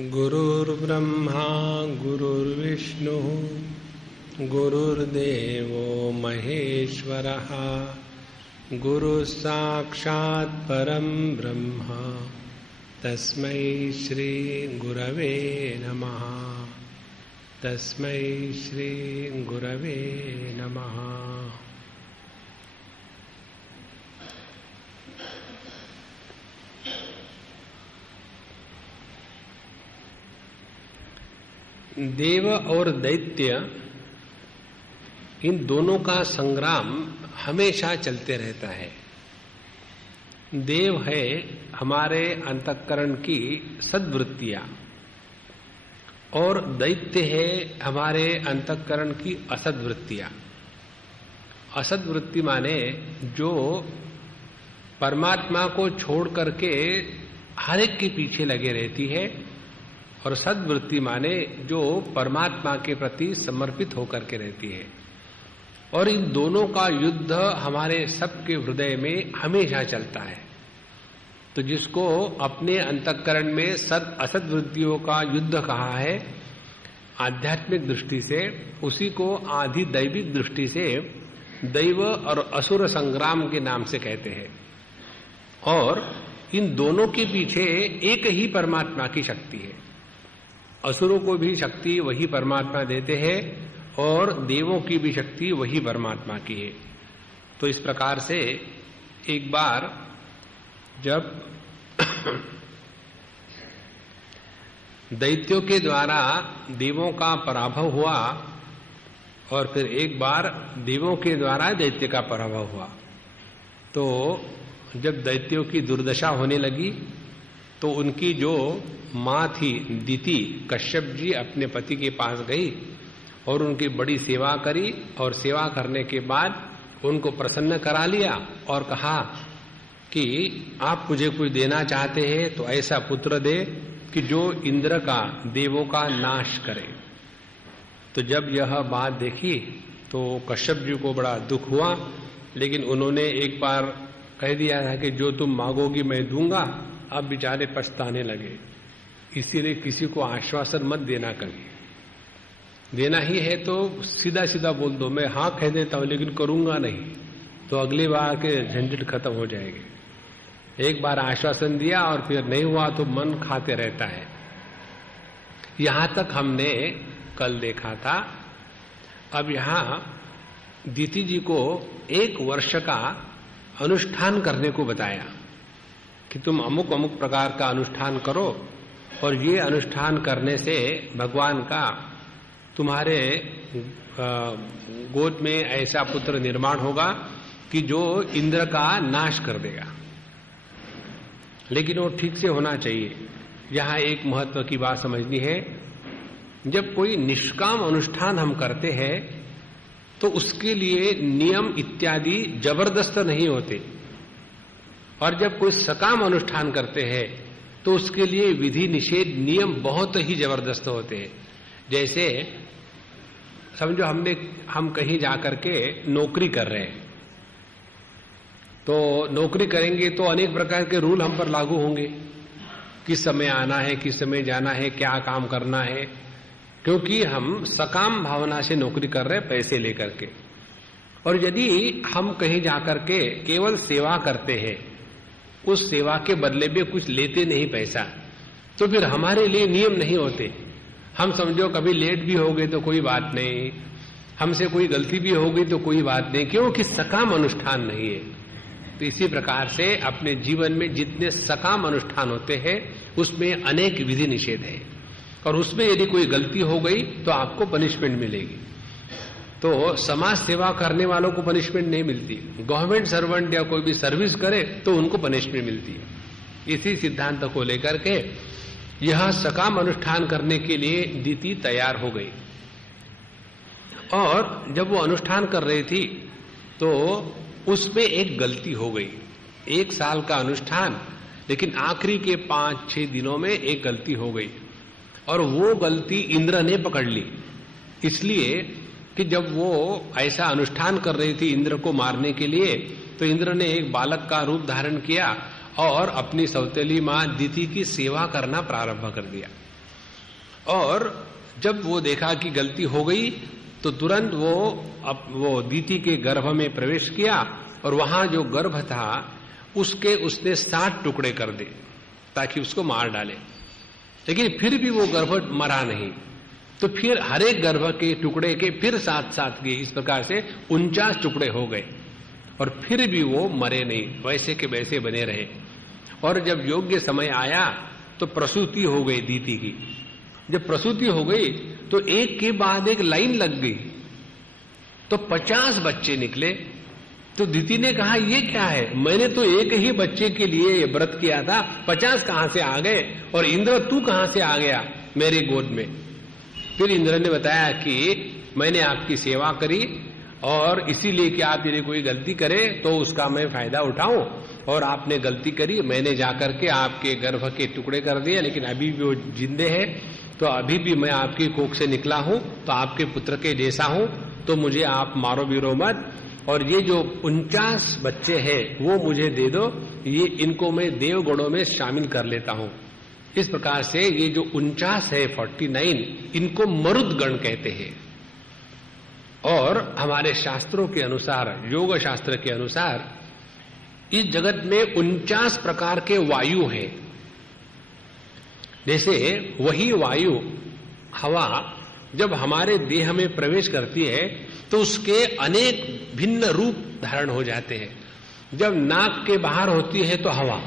गुरुर्ब्रह्मा गुरुर्विष्णुः गुरुर्देवो महेश्वरः गुरुः साक्षात् परं ब्रह्म तस्मै श्री गुरवे नमः। तस्मै श्री गुरवे नमः। देव और दैत्य इन दोनों का संग्राम हमेशा चलते रहता है। देव है हमारे अंतःकरण की सद्वृत्तियां और दैत्य है हमारे अंतःकरण की असद्वृत्तियां। असद्वृत्ति माने जो परमात्मा को छोड़ करके हर एक के पीछे लगे रहती है, और सद्वृत्ति माने जो परमात्मा के प्रति समर्पित होकर के रहती है। और इन दोनों का युद्ध हमारे सबके हृदय में हमेशा चलता है। तो जिसको अपने अंतःकरण में सद असद वृत्तियों का युद्ध कहा है आध्यात्मिक दृष्टि से, उसी को आधि दैविक दृष्टि से दैव और असुर संग्राम के नाम से कहते हैं। और इन दोनों के पीछे एक ही परमात्मा की शक्ति है। असुरों को भी शक्ति वही परमात्मा देते हैं और देवों की भी शक्ति वही परमात्मा की है। तो इस प्रकार से एक बार जब दैत्यों के द्वारा देवों का पराभव हुआ और फिर एक बार देवों के द्वारा दैत्य का पराभव हुआ, तो जब दैत्यों की दुर्दशा होने लगी तो उनकी जो मां थी दिति, कश्यप जी अपने पति के पास गई और उनकी बड़ी सेवा करी, और सेवा करने के बाद उनको प्रसन्न करा लिया और कहा कि आप मुझे कुछ देना चाहते हैं तो ऐसा पुत्र दे कि जो इंद्र का, देवों का नाश करे। तो जब यह बात देखी तो कश्यप जी को बड़ा दुख हुआ, लेकिन उन्होंने एक बार कह दिया था कि जो तुम मांगोगी मैं दूंगा। अब बेचारे पछताने लगे। इसीलिए किसी को आश्वासन मत देना कभी। देना ही है तो सीधा सीधा बोल दो, मैं हाँ कह देता हूं लेकिन करूंगा नहीं, तो अगली बार के झंझट खत्म हो जाएंगे। एक बार आश्वासन दिया और फिर नहीं हुआ तो मन खाते रहता है। यहां तक हमने कल देखा था। अब यहां दिति जी को 1 वर्ष का अनुष्ठान करने को बताया कि तुम अमुक अमुक प्रकार का अनुष्ठान करो, और ये अनुष्ठान करने से भगवान का तुम्हारे गोद में ऐसा पुत्र निर्माण होगा कि जो इंद्र का नाश कर देगा। लेकिन वो ठीक से होना चाहिए। यहां एक महत्व की बात समझनी है। जब कोई निष्काम अनुष्ठान हम करते हैं तो उसके लिए नियम इत्यादि जबरदस्त नहीं होते, और जब कोई सकाम अनुष्ठान करते हैं तो उसके लिए विधि निषेध नियम बहुत ही जबरदस्त होते हैं। जैसे समझो हम कहीं जाकर के नौकरी कर रहे हैं, तो नौकरी करेंगे तो अनेक प्रकार के रूल हम पर लागू होंगे। किस समय आना है, किस समय जाना है, क्या काम करना है, क्योंकि हम सकाम भावना से नौकरी कर रहे हैं पैसे लेकर के। और यदि हम कहीं जाकर के केवल सेवा करते हैं, उस सेवा के बदले में कुछ लेते नहीं पैसा, तो फिर हमारे लिए नियम नहीं होते। हम समझो कभी लेट भी हो गए तो कोई बात नहीं, हमसे कोई गलती भी हो गई तो कोई बात नहीं, क्योंकि सकाम अनुष्ठान नहीं है। तो इसी प्रकार से अपने जीवन में जितने सकाम अनुष्ठान होते हैं उसमें अनेक विधि निषेध है, और उसमें यदि कोई गलती हो गई तो आपको पनिशमेंट मिलेगी। तो समाज सेवा करने वालों को पनिशमेंट नहीं मिलती, गवर्नमेंट सर्वेंट या कोई भी सर्विस करे तो उनको पनिशमेंट मिलती है। इसी सिद्धांत को लेकर के यह सकाम अनुष्ठान करने के लिए दिति तैयार हो गई। और जब वो अनुष्ठान कर रही थी तो उसमें एक गलती हो गई। 1 साल का अनुष्ठान, लेकिन आखिरी के 5-6 दिनों में एक गलती हो गई, और वो गलती इंद्र ने पकड़ ली। इसलिए कि जब वो ऐसा अनुष्ठान कर रही थी इंद्र को मारने के लिए, तो इंद्र ने एक बालक का रूप धारण किया और अपनी सौतेली मां दिति की सेवा करना प्रारंभ कर दिया। और जब वो देखा कि गलती हो गई तो तुरंत वो दीति के गर्भ में प्रवेश किया और वहां जो गर्भ था उसने 7 टुकड़े कर दे ताकि उसको मार डाले। लेकिन फिर भी वो गर्भ मरा नहीं, तो फिर हर एक गर्भ के टुकड़े के फिर 7 गए। इस प्रकार से 49 टुकड़े हो गए और फिर भी वो मरे नहीं, वैसे के वैसे बने रहे। और जब योग्य समय आया तो प्रसूति हो गई दीति की। जब प्रसूति हो गई तो एक के बाद एक लाइन लग गई, तो 50 बच्चे निकले। तो दीति ने कहा ये क्या है, मैंने तो एक ही बच्चे के लिए ये व्रत किया था, 50 कहां से आ गए, और इंद्र तू कहां से आ गया मेरे गोद में। फिर इंद्र ने बताया कि मैंने आपकी सेवा करी और इसीलिए कि आप यदि कोई गलती करे तो उसका मैं फायदा उठाऊं, और आपने गलती करी, मैंने जाकर के आपके गर्भ के टुकड़े कर दिए, लेकिन अभी भी वो जिंदे हैं, तो अभी भी मैं आपकी कोख से निकला हूं, तो आपके पुत्र के जैसा हूं, तो मुझे आप मारो बीरो मत। और ये जो 49 बच्चे हैं वो मुझे दे दो, ये इनको मैं देवगणों में शामिल कर लेता हूं। इस प्रकार से ये जो 49 है 49, इनको मरुदगण कहते हैं। और हमारे शास्त्रों के अनुसार, योग शास्त्र के अनुसार, इस जगत में 49 प्रकार के वायु हैं। जैसे वही वायु हवा जब हमारे देह में प्रवेश करती है तो उसके अनेक भिन्न रूप धारण हो जाते हैं। जब नाक के बाहर होती है तो हवा,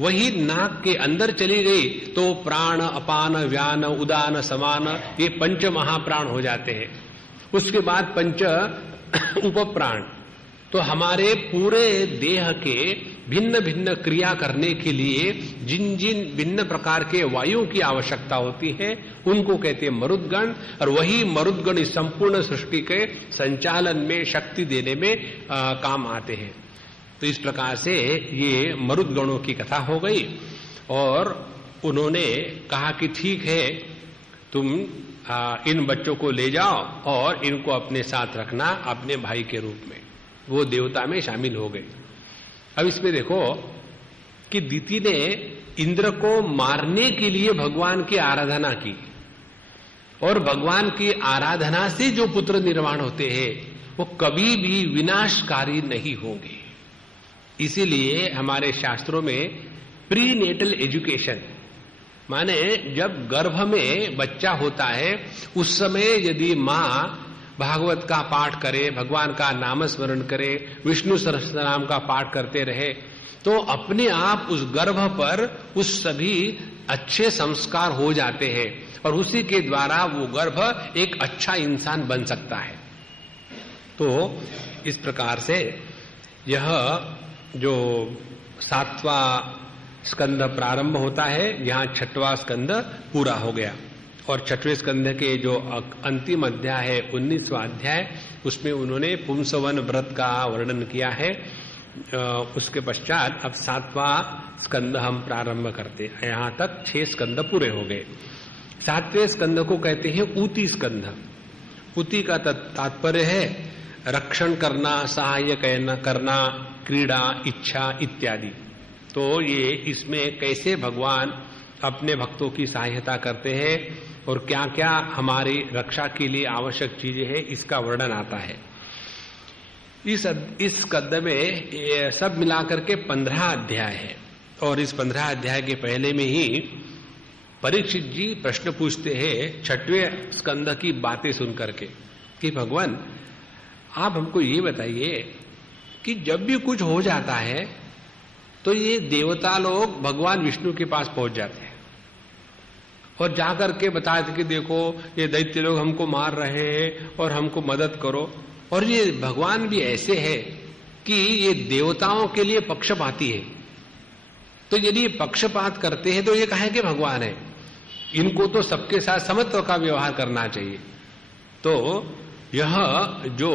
वही नाक के अंदर चली गई तो प्राण, अपान, व्यान, उदान, समान, ये 5 महाप्राण हो जाते हैं। उसके बाद 5 उपप्राण। तो हमारे पूरे देह के भिन्न भिन्न क्रिया करने के लिए जिन जिन भिन्न प्रकार के वायुओं की आवश्यकता होती है उनको कहते हैं मरुदगण। और वही मरुदगण इस संपूर्ण सृष्टि के संचालन में, शक्ति देने में काम आते हैं। तो इस प्रकार से ये मरुदगणों की कथा हो गई। और उन्होंने कहा कि ठीक है, तुम इन बच्चों को ले जाओ और इनको अपने साथ रखना अपने भाई के रूप में। वो देवता में शामिल हो गए। अब इसमें देखो कि दीति ने इंद्र को मारने के लिए भगवान की आराधना की, और भगवान की आराधना से जो पुत्र निर्माण होते हैं वो कभी भी विनाशकारी नहीं होंगे। इसीलिए हमारे शास्त्रों में प्रीनेटल एजुकेशन, माने जब गर्भ में बच्चा होता है उस समय यदि माँ भागवत का पाठ करे, भगवान का नाम स्मरण करे, विष्णु सहस्त्रनाम का पाठ करते रहे, तो अपने आप उस गर्भ पर उस सभी अच्छे संस्कार हो जाते हैं और उसी के द्वारा वो गर्भ एक अच्छा इंसान बन सकता है। तो इस प्रकार से यह जो 7वां स्कंद प्रारंभ होता है, यहाँ 6वां स्कंद पूरा हो गया। और 6वें स्कंद के जो अंतिम अध्याय है 19वां अध्याय, उसमें उन्होंने पुंसवन व्रत का वर्णन किया है। उसके पश्चात अब 7वां स्कंद हम प्रारंभ करते हैं। यहाँ तक 6 स्कंद पूरे हो गए। 7वें स्कंद को कहते हैं ऊती स्कंद। ऊती का तात्पर्य है रक्षण करना, सहाय करना, क्रीड़ा, इच्छा इत्यादि। तो ये इसमें कैसे भगवान अपने भक्तों की सहायता करते हैं और क्या क्या हमारी रक्षा के लिए आवश्यक चीजें हैं, इसका वर्णन आता है। इस स्कंद में सब मिलाकर के 15 अध्याय है। और इस 15 अध्याय के पहले में ही परीक्षित जी प्रश्न पूछते हैं 6वें स्कंद की बातें सुनकर के कि भगवान आप हमको ये बताइए कि जब भी कुछ हो जाता है तो ये देवता लोग भगवान विष्णु के पास पहुंच जाते हैं और जाकर के बताते कि देखो ये दैत्य लोग हमको मार रहे हैं और हमको मदद करो। और ये भगवान भी ऐसे है कि ये देवताओं के लिए पक्षपाती है। तो यदि ये पक्षपात करते हैं तो ये कहे कि भगवान है, इनको तो सबके साथ समत्व का व्यवहार करना चाहिए। तो यह जो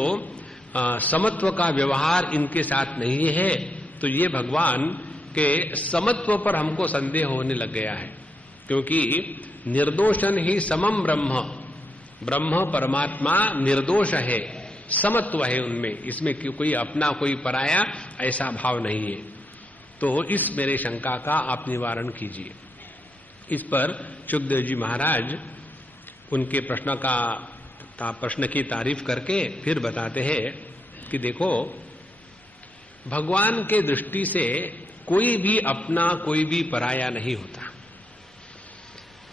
समत्व का व्यवहार इनके साथ नहीं है, तो ये भगवान के समत्व पर हमको संदेह होने लग गया है। क्योंकि निर्दोषन ही समम ब्रह्म, ब्रह्म परमात्मा निर्दोष है, समत्व है उनमें, इसमें कोई अपना कोई पराया ऐसा भाव नहीं है। तो इस मेरे शंका का आप निवारण कीजिए। इस पर सुखदेव जी महाराज उनके प्रश्न की तारीफ करके फिर बताते हैं कि देखो, भगवान के दृष्टि से कोई भी अपना, कोई भी पराया नहीं होता।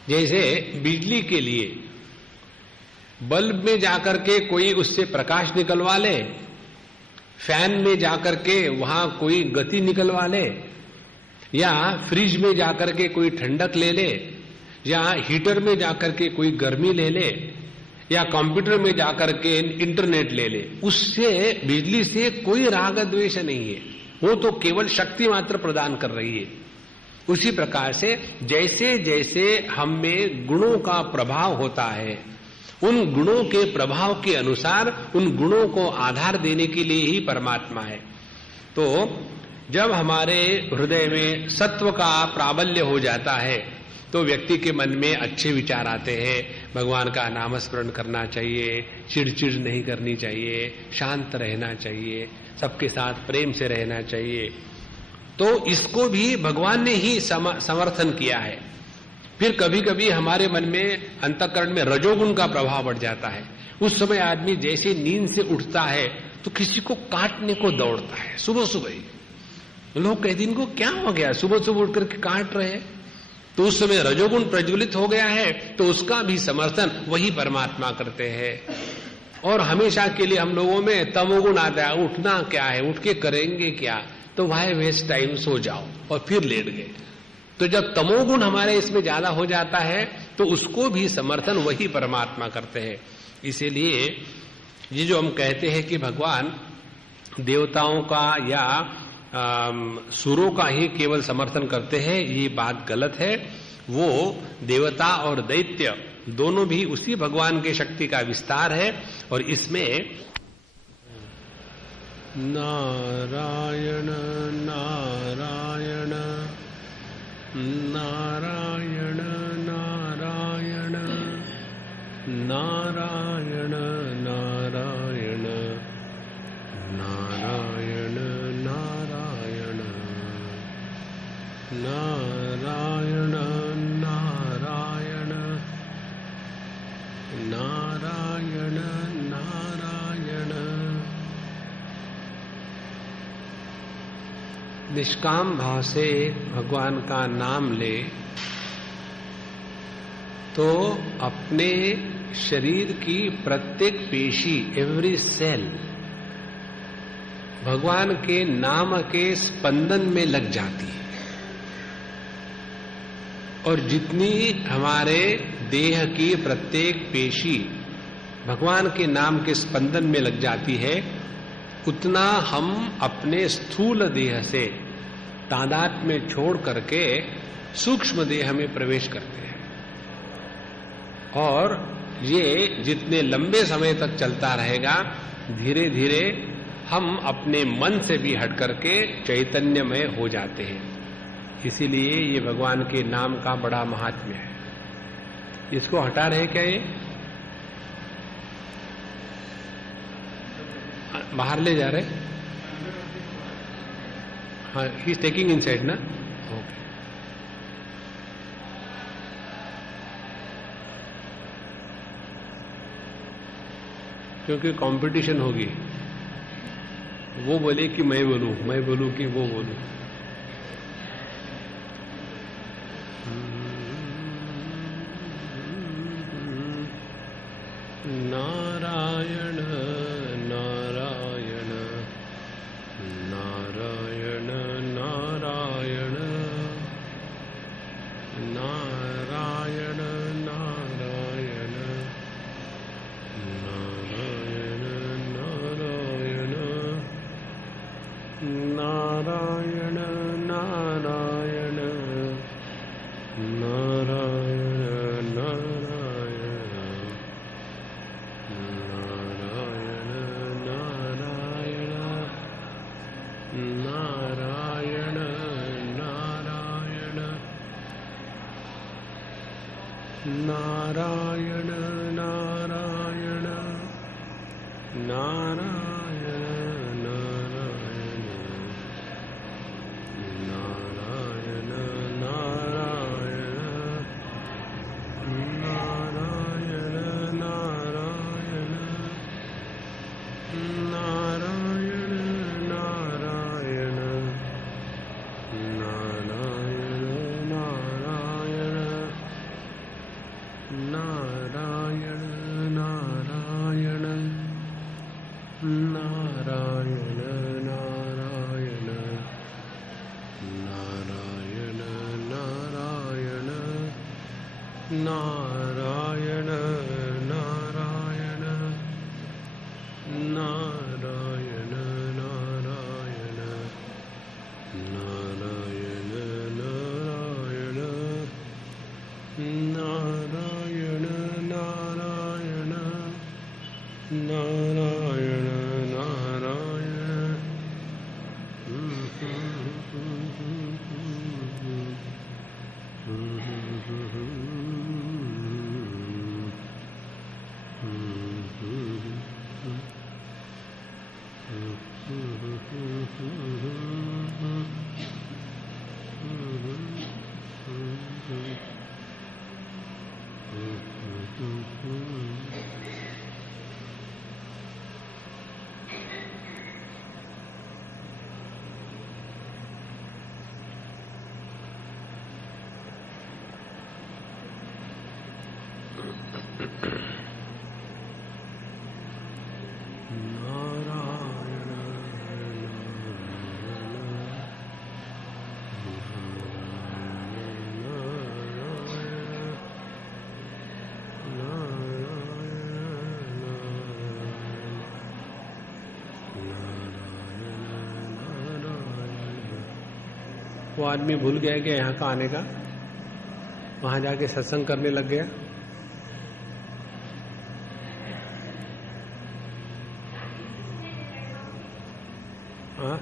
जैसे बिजली के लिए बल्ब में जाकर के कोई उससे प्रकाश निकलवा ले, फैन में जाकर के वहां कोई गति निकलवा ले, या फ्रिज में जाकर के कोई ठंडक ले ले, या हीटर में जाकर के कोई गर्मी ले ले, या कंप्यूटर में जाकर के इंटरनेट ले ले, उससे बिजली से कोई राग द्वेष नहीं है, वो तो केवल शक्ति मात्र प्रदान कर रही है। उसी प्रकार से जैसे जैसे हम में गुणों का प्रभाव होता है, उन गुणों के प्रभाव के अनुसार उन गुणों को आधार देने के लिए ही परमात्मा है। तो जब हमारे हृदय में सत्व का प्राबल्य हो जाता है तो व्यक्ति के मन में अच्छे विचार आते हैं, भगवान का नामस्मरण करना चाहिए, चिड़चिड़ नहीं करनी चाहिए, शांत रहना चाहिए, सबके साथ प्रेम से रहना चाहिए। तो इसको भी भगवान ने ही समर्थन किया है। फिर कभी कभी हमारे मन में, अंतःकरण में रजोगुण का प्रभाव बढ़ जाता है। उस समय आदमी जैसे नींद से उठता है तो किसी को काटने को दौड़ता है। सुबह सुबह ही लोग कहते इनको क्या हो गया, सुबह सुबह उठ करके काट रहे हैं। तो उस समय रजोगुण प्रज्वलित हो गया है, तो उसका भी समर्थन वही परमात्मा करते हैं। और हमेशा के लिए हम लोगों में तमोगुण आता है, उठना क्या है, उठ के करेंगे क्या, तो वाई वेस्ट टाइम, सो जाओ और फिर लेट गए। तो जब तमोगुण हमारे इसमें ज्यादा हो जाता है तो उसको भी समर्थन वही परमात्मा करते हैं। इसीलिए ये जो हम कहते हैं कि भगवान देवताओं का या सुरों का ही केवल समर्थन करते हैं, ये बात गलत है। वो देवता और दैत्य दोनों भी उसी भगवान के शक्ति का विस्तार है। और इसमें नारायण नारायण नारायण नारायण नारायण नारायण नारायण नारायण नारायण नारायण नारायण नारायण। निष्काम भाव से भगवान का नाम ले तो अपने शरीर की प्रत्येक पेशी, एवरी सेल भगवान के नाम के स्पंदन में लग जाती है। और जितनी हमारे देह की प्रत्येक पेशी भगवान के नाम के स्पंदन में लग जाती है, उतना हम अपने स्थूल देह से तादाद में छोड़ करके सूक्ष्म देह में प्रवेश करते हैं। और ये जितने लंबे समय तक चलता रहेगा, धीरे धीरे हम अपने मन से भी हट करके चैतन्यमय हो जाते हैं। इसीलिए ये भगवान के नाम का बड़ा महात्म्य है। इसको हटा रहे क्या ये? बाहर ले जा रहे? हाँ, ही इज टेकिंग इनसाइड ना? ओके। क्योंकि कंपटीशन होगी, वो बोले कि मैं बोलूं कि वो बोलूं। नारायण नारायण नारायण नारायण नारायण नारायण नारायण नारायण नारायण नारायण नारायण नारायण नारायण नारायण नारायण नारायण नारायण नारायण नारायण नारायण नारायण नारायण नारायण नारायण नारायण नारायण नारायण नारायण नारायण नारायण नारायण नारायण नारायण नारायण वो आदमी भूल गया कि यहाँ का आने का, वहां जाके सत्संग करने लग गया। हाँ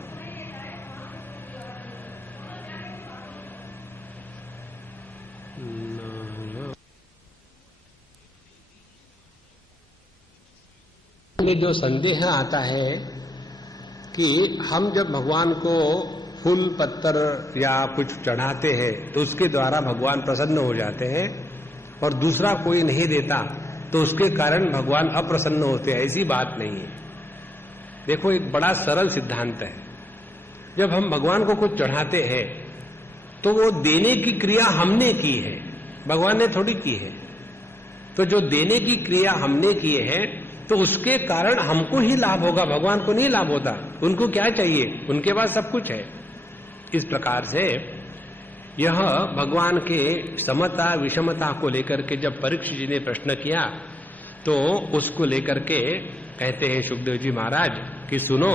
में जो संदेह आता है कि हम जब भगवान को फूल पत्तर या कुछ चढ़ाते हैं तो उसके द्वारा भगवान प्रसन्न हो जाते हैं और दूसरा कोई नहीं देता तो उसके कारण भगवान अप्रसन्न होते हैं, ऐसी बात नहीं है। देखो, एक बड़ा सरल सिद्धांत है। जब हम भगवान को कुछ चढ़ाते हैं तो वो देने की क्रिया हमने की है, भगवान ने थोड़ी की है। तो जो देने की क्रिया हमने की है तो उसके कारण हमको ही लाभ होगा, भगवान को नहीं लाभ होता। उनको क्या चाहिए? उनके पास सब कुछ है। इस प्रकार से यह भगवान के समता विषमता को लेकर के जब परीक्षित जी ने प्रश्न किया तो उसको लेकर के कहते हैं सुखदेव जी महाराज कि सुनो,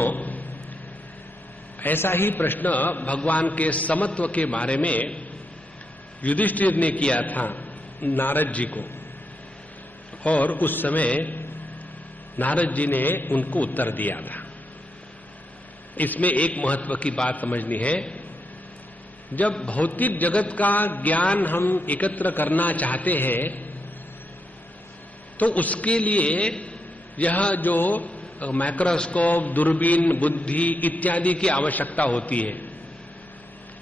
ऐसा ही प्रश्न भगवान के समत्व के बारे में युधिष्ठिर ने किया था नारद जी को, और उस समय नारद जी ने उनको उत्तर दिया था। इसमें एक महत्व की बात समझनी है। जब भौतिक जगत का ज्ञान हम एकत्र करना चाहते हैं तो उसके लिए यह जो माइक्रोस्कोप, दूरबीन, बुद्धि इत्यादि की आवश्यकता होती है।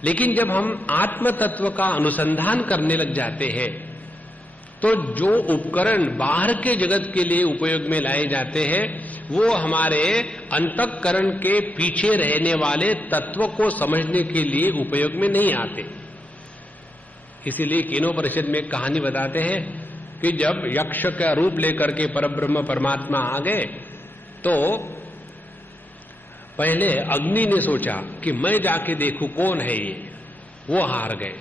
लेकिन जब हम आत्म तत्व का अनुसंधान करने लग जाते हैं तो जो उपकरण बाहर के जगत के लिए उपयोग में लाए जाते हैं वो हमारे अंतःकरण के पीछे रहने वाले तत्व को समझने के लिए उपयोग में नहीं आते। इसीलिए केनोपनिषद में कहानी बताते हैं कि जब यक्ष का रूप लेकर के परब्रह्म परमात्मा आ गए तो पहले अग्नि ने सोचा कि मैं जाके देखूं कौन है ये, वो हार गए।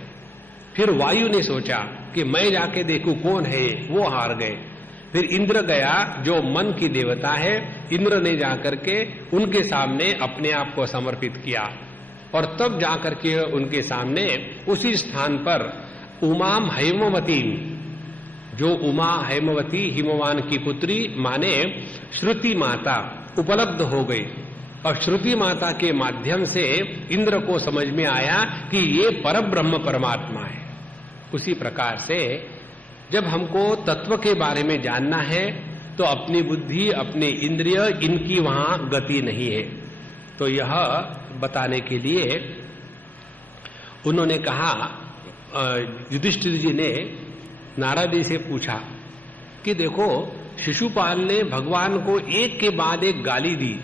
फिर वायु ने सोचा कि मैं जाके देखूं कौन है, वो हार गए। फिर इंद्र गया जो मन की देवता है, इंद्र ने जाकर के उनके सामने अपने आप को समर्पित किया और तब जाकर के उनके सामने उसी स्थान पर उमाम हैमवती, जो उमा हैमवती हिमवान की पुत्री माने श्रुति माता उपलब्ध हो गई और श्रुति माता के माध्यम से इंद्र को समझ में आया कि ये परब्रह्म परमात्मा है। उसी प्रकार से जब हमको तत्व के बारे में जानना है तो अपनी बुद्धि, अपने इंद्रिय, इनकी वहां गति नहीं है। तो यह बताने के लिए उन्होंने कहा, युधिष्ठिर जी ने नारद जी से पूछा कि देखो, शिशुपाल ने भगवान को एक के बाद एक गाली दी।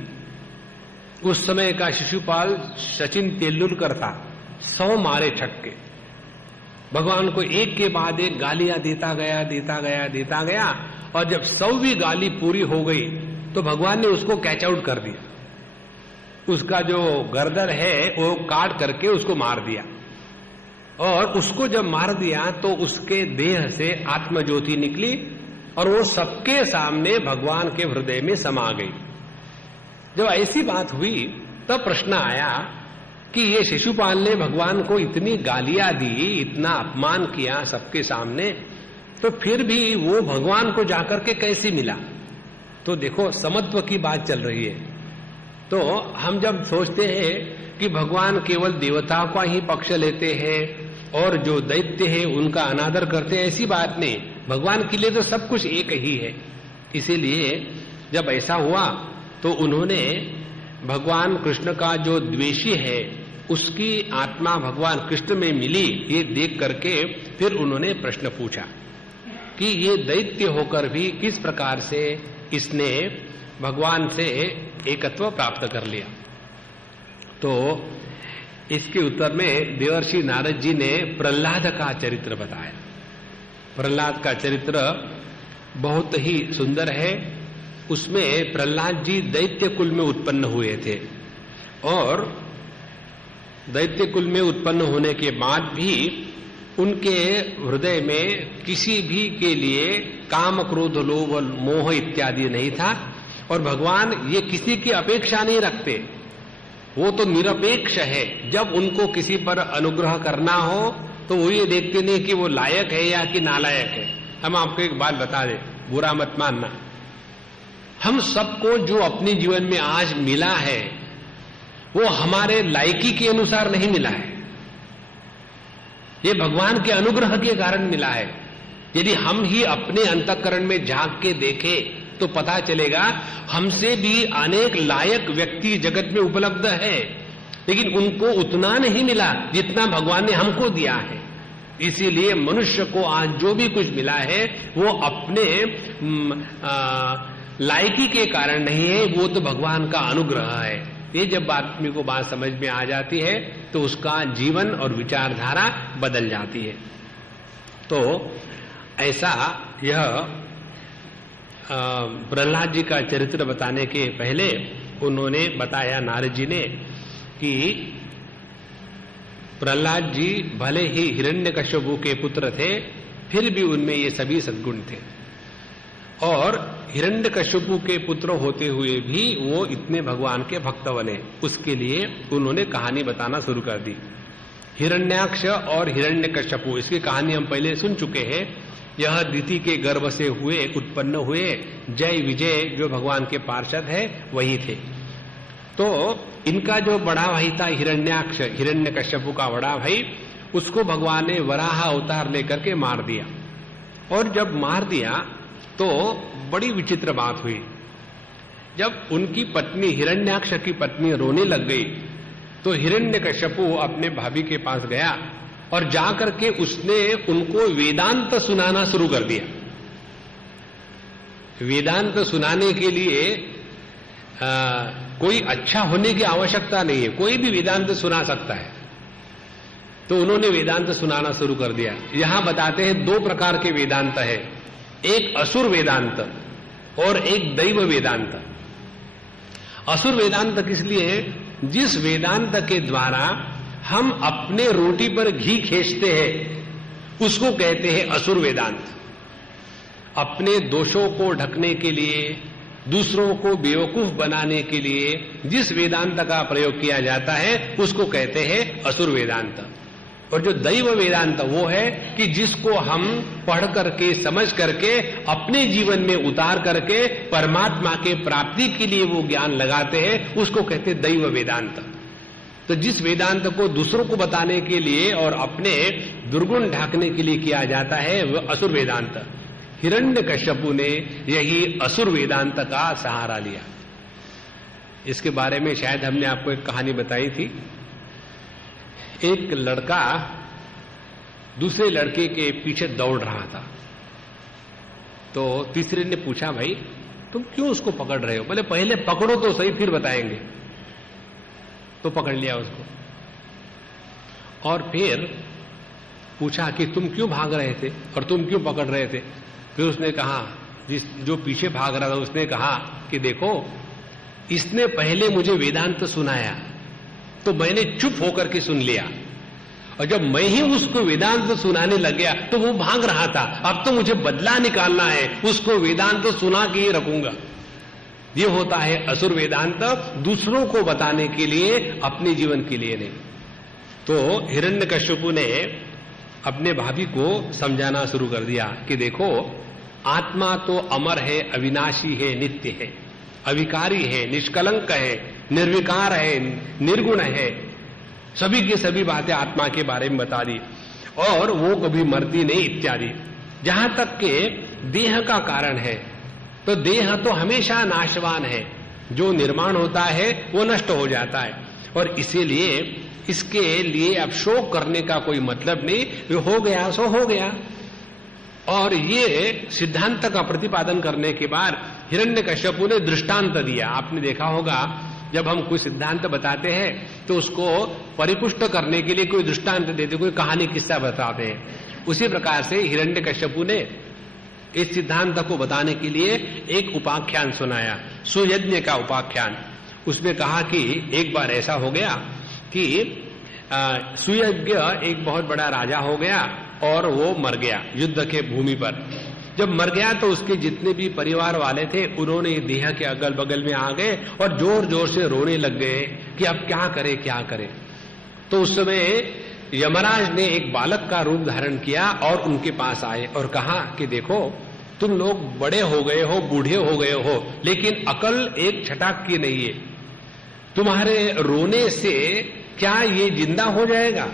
उस समय का शिशुपाल सचिन तेंदुलकर था, 100 मारे छक्के। भगवान को एक के बाद एक गालियां देता गया, और जब 100वीं गाली पूरी हो गई तो भगवान ने उसको कैच आउट कर दिया। उसका जो गर्दन है वो काट करके उसको मार दिया, और उसको जब मार दिया तो उसके देह से आत्मज्योति निकली और वो सबके सामने भगवान के हृदय में समा गई। जब ऐसी बात हुई तब प्रश्न आया कि ये शिशुपाल ने भगवान को इतनी गालियां दी, इतना अपमान किया सबके सामने, तो फिर भी वो भगवान को जाकर के कैसे मिला? तो देखो, समत्व की बात चल रही है। तो हम जब सोचते हैं कि भगवान केवल देवताओं का ही पक्ष लेते हैं और जो दैत्य है उनका अनादर करते हैं, ऐसी बात नहीं। भगवान के लिए तो सब कुछ एक ही है। इसीलिए जब ऐसा हुआ तो उन्होंने भगवान कृष्ण का जो द्वेषी है उसकी आत्मा भगवान कृष्ण में मिली, ये देख करके फिर उन्होंने प्रश्न पूछा कि ये दैत्य होकर भी किस प्रकार से इसने भगवान से एकत्व प्राप्त कर लिया। तो इसके उत्तर में देवर्षि नारद जी ने प्रहलाद का चरित्र बताया। प्रहलाद का चरित्र बहुत ही सुंदर है। उसमें प्रहलाद जी दैत्य कुल में उत्पन्न हुए थे, और दैत्य कुल में उत्पन्न होने के बाद भी उनके हृदय में किसी भी के लिए काम, क्रोध, लोभ, मोह इत्यादि नहीं था, और भगवान ये किसी की अपेक्षा नहीं रखते। वो तो निरपेक्ष है। जब उनको किसी पर अनुग्रह करना हो तो वो ये देखते नहीं कि वो लायक है या कि नालायक है। हम आपको एक बात बता दें, बुरा मत मानना। हम सबको जो अपने जीवन में आज मिला है वो हमारे लायकी के अनुसार नहीं मिला है, ये भगवान के अनुग्रह के कारण मिला है। यदि हम ही अपने अंतःकरण में झांक के देखें तो पता चलेगा हमसे भी अनेक लायक व्यक्ति जगत में उपलब्ध है, लेकिन उनको उतना नहीं मिला जितना भगवान ने हमको दिया है। इसीलिए मनुष्य को आज जो भी कुछ मिला है वो अपने लायकी के कारण नहीं है, वो तो भगवान का अनुग्रह है। ये जब आदमी को बात समझ में आ जाती है तो उसका जीवन और विचारधारा बदल जाती है। तो ऐसा यह प्रहलाद जी का चरित्र बताने के पहले उन्होंने बताया, नारद जी ने, कि प्रहलाद जी भले ही हिरण्यकश्यपु के पुत्र थे, फिर भी उनमें ये सभी सद्गुण थे, और हिरण्यकश्यपु के पुत्र होते हुए भी वो इतने भगवान के भक्त बने। उसके लिए उन्होंने कहानी बताना शुरू कर दी। हिरण्याक्ष और हिरण्यकश्यपु, इसकी कहानी हम पहले सुन चुके हैं। यह दिति के गर्भ से उत्पन्न हुए जय विजय जो भगवान के पार्षद है वही थे। तो इनका जो बड़ा भाई था हिरण्याक्ष, हिरण्यकश्यपु का बड़ा भाई, उसको भगवान ने वराह अवतार लेकर के मार दिया। और जब मार दिया तो बड़ी विचित्र बात हुई। जब उनकी पत्नी, हिरण्याक्ष की पत्नी रोने लग गई तो हिरण्यकश्यपु अपने भाभी के पास गया और जाकर के उसने उनको वेदांत सुनाना शुरू कर दिया। वेदांत सुनाने के लिए कोई अच्छा होने की आवश्यकता नहीं है, कोई भी वेदांत सुना सकता है। तो उन्होंने वेदांत सुनाना शुरू कर दिया। यहां बताते हैं दो प्रकार के वेदांत है, एक असुर वेदांत और एक दैव वेदांत। असुर वेदांत किस लिए है? जिस वेदांत के द्वारा हम अपने रोटी पर घी खींचते हैं उसको कहते हैं असुर वेदांत। अपने दोषों को ढकने के लिए, दूसरों को बेवकूफ बनाने के लिए जिस वेदांत का प्रयोग किया जाता है उसको कहते हैं असुर वेदांत। और जो दैव वेदांत वो है कि जिसको हम पढ़ करके, समझ करके, अपने जीवन में उतार करके परमात्मा के प्राप्ति के लिए वो ज्ञान लगाते हैं, उसको कहते हैं दैव वेदांत। तो जिस वेदांत को दूसरों को बताने के लिए और अपने दुर्गुण ढाकने के लिए किया जाता है वह असुर वेदांत। हिरण्यकश्यपु ने यही असुर वेदांत का सहारा लिया। इसके बारे में शायद हमने आपको एक कहानी बताई थी। एक लड़का दूसरे लड़के के पीछे दौड़ रहा था, तो तीसरे ने पूछा, भाई तुम क्यों उसको पकड़ रहे हो? बोले पहले पकड़ो तो सही, फिर बताएंगे। तो पकड़ लिया उसको, और फिर पूछा कि तुम क्यों भाग रहे थे और तुम क्यों पकड़ रहे थे? फिर उसने कहा, जो पीछे भाग रहा था उसने कहा कि देखो, इसने पहले मुझे वेदांत सुनाया तो मैंने चुप होकर के सुन लिया, और जब मैं ही उसको वेदांत सुनाने लग गया तो वो भाग रहा था। अब तो मुझे बदला निकालना है, उसको वेदांत सुना के ही रखूंगा। ये होता है असुर वेदांत, दूसरों को बताने के लिए, अपने जीवन के लिए नहीं। तो हिरण्यकश्यपु ने अपने भाभी को समझाना शुरू कर दिया कि देखो, आत्मा तो अमर है, अविनाशी है, नित्य है, अविकारी है, निष्कलंक है, निर्विकार है, निर्गुण है। सभी की सभी बातें आत्मा के बारे में बता दी, और वो कभी मरती नहीं इत्यादि। जहां तक के देह का कारण है, तो देह तो हमेशा नाशवान है, जो निर्माण होता है वो नष्ट हो जाता है, और इसीलिए इसके लिए अब शोक करने का कोई मतलब नहीं, वो हो गया सो हो गया। और ये सिद्धांत का प्रतिपादन करने के बाद हिरण्यकश्यपु ने दृष्टांत दिया। आपने देखा होगा, जब हम कोई सिद्धांत बताते हैं तो उसको परिपुष्ट करने के लिए कोई दृष्टांत देते, कोई कहानी किस्सा बताते हैं। उसी प्रकार से हिरण्यकश्यपु ने इस सिद्धांत को बताने के लिए एक उपाख्यान सुनाया, सुयज्ञ का उपाख्यान। उसमें कहा कि एक बार ऐसा हो गया कि सुयज्ञ एक बहुत बड़ा राजा हो गया और वो मर गया युद्ध के भूमि पर। जब मर गया तो उसके जितने भी परिवार वाले थे, उन्होंने देह के अगल बगल में आ गए और जोर जोर से रोने लग गए कि अब क्या करें क्या करें। तो उस समय यमराज ने एक बालक का रूप धारण किया और उनके पास आए और कहा कि देखो, तुम लोग बड़े हो गए हो, बूढ़े हो गए हो, लेकिन अकल एक छटाक की नहीं है। तुम्हारे रोने से क्या ये जिंदा हो जाएगा?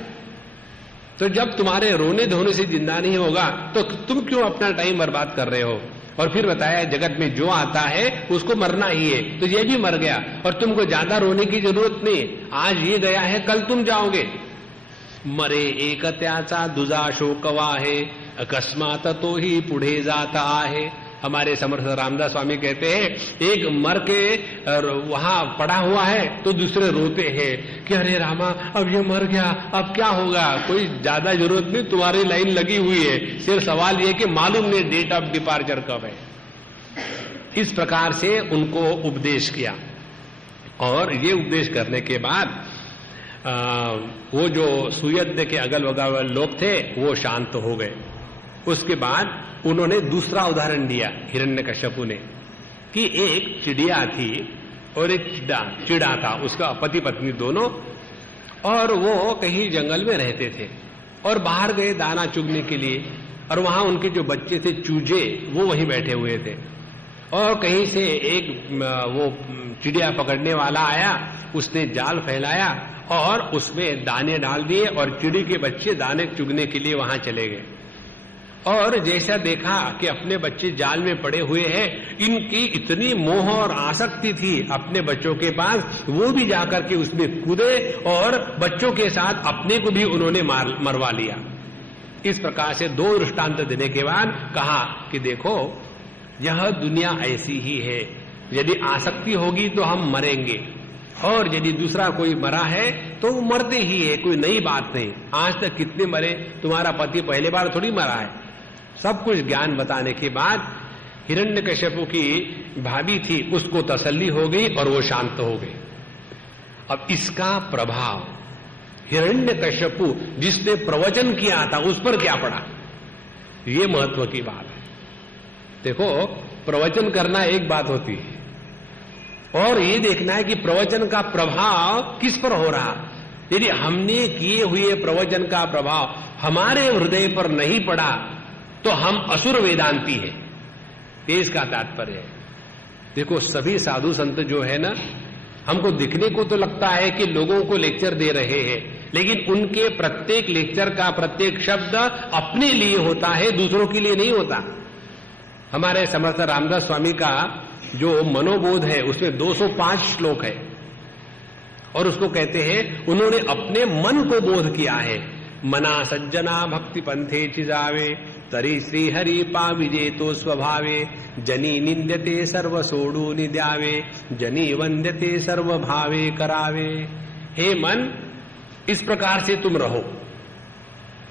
तो जब तुम्हारे रोने धोने से जिंदा नहीं होगा तो तुम क्यों अपना टाइम बर्बाद कर रहे हो? और फिर बताया, जगत में जो आता है उसको मरना ही है, तो ये भी मर गया और तुमको ज्यादा रोने की जरूरत नहीं। आज ये गया है, कल तुम जाओगे। मरे एक त्याचा दुजा शोकवा है, अकस्मात तो ही पुढे जाता आहे। हमारे समर्थ रामदास स्वामी कहते हैं, एक मर के वहां पड़ा हुआ है तो दूसरे रोते हैं कि अरे रामा, अब ये मर गया, अब क्या होगा? कोई ज्यादा जरूरत नहीं, तुम्हारी लाइन लगी हुई है, सिर्फ सवाल ये कि मालूम नहीं डेट ऑफ डिपार्चर कब है। इस प्रकार से उनको उपदेश किया, और ये उपदेश करने के बाद वो जो सुयज्ञ के अगल बगल लोग थे वो शांत हो गए। उसके बाद उन्होंने दूसरा उदाहरण दिया हिरण्यकश्यपु ने कि एक चिड़िया थी और एक चिड़ा था, उसका पति पत्नी दोनों, और वो कहीं जंगल में रहते थे और बाहर गए दाना चुगने के लिए, और वहां उनके जो बच्चे थे चूजे, वो वहीं बैठे हुए थे। और कहीं से एक वो चिड़िया पकड़ने वाला आया, उसने जाल फैलाया और उसमें दाने डाल दिए और चिड़ी के बच्चे दाने चुगने के लिए वहां चले गए। और जैसा देखा कि अपने बच्चे जाल में पड़े हुए हैं, इनकी इतनी मोह और आसक्ति थी अपने बच्चों के पास, वो भी जाकर के उसमें कूदे और बच्चों के साथ अपने को भी उन्होंने मरवा लिया। इस प्रकार से दो दृष्टांत देने के बाद कहा कि देखो, यह दुनिया ऐसी ही है, यदि आसक्ति होगी तो हम मरेंगे, और यदि दूसरा कोई मरा है तो वो मरते ही है, कोई नई बात नहीं। आज तक कितने मरे, तुम्हारा पति पहले बार थोड़ी मरा है। सब कुछ ज्ञान बताने के बाद हिरण्यकश्यपु की भाभी थी, उसको तसल्ली हो गई और वो शांत हो गई। अब इसका प्रभाव हिरण्यकश्यपु जिसने प्रवचन किया था उस पर क्या पड़ा, ये महत्व की बात है। देखो, प्रवचन करना एक बात होती है और ये देखना है कि प्रवचन का प्रभाव किस पर हो रहा। यदि हमने किए हुए प्रवचन का प्रभाव हमारे हृदय पर नहीं पड़ा तो हम असुर वेदांती हैं, ये इसका तात्पर्य है। देखो, सभी साधु संत जो है ना, हमको दिखने को तो लगता है कि लोगों को लेक्चर दे रहे हैं, लेकिन उनके प्रत्येक लेक्चर का प्रत्येक शब्द अपने लिए होता है, दूसरों के लिए नहीं होता। हमारे समर्थ रामदास स्वामी का जो मनोबोध है उसमें 205 श्लोक है, और उसको कहते हैं उन्होंने अपने मन को बोध किया है। मना सज्जना भक्ति पंथे चिजावे, तरी श्री हरि पाविजे तो स्वभावे, जनी निंद्यते सर्व सोडू निद्यावे, जनी वंद्यते सर्व भावे करावे। हे मन, इस प्रकार से तुम रहो,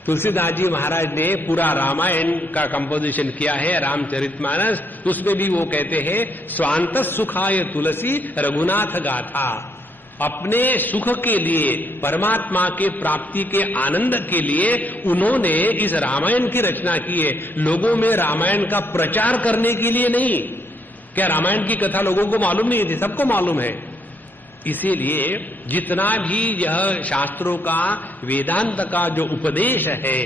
तुलसीदास जी महाराज ने पूरा रामायण का कंपोजिशन किया है, रामचरितमानस। उसमें भी वो कहते हैं स्वांत सुखाय तुलसी रघुनाथ गाथा। अपने सुख के लिए, परमात्मा के प्राप्ति के आनंद के लिए उन्होंने इस रामायण की रचना की है, लोगों में रामायण का प्रचार करने के लिए नहीं। क्या रामायण की कथा लोगों को मालूम नहीं थी? सबको मालूम है। इसीलिए जितना भी यह शास्त्रों का, वेदांत का जो उपदेश है,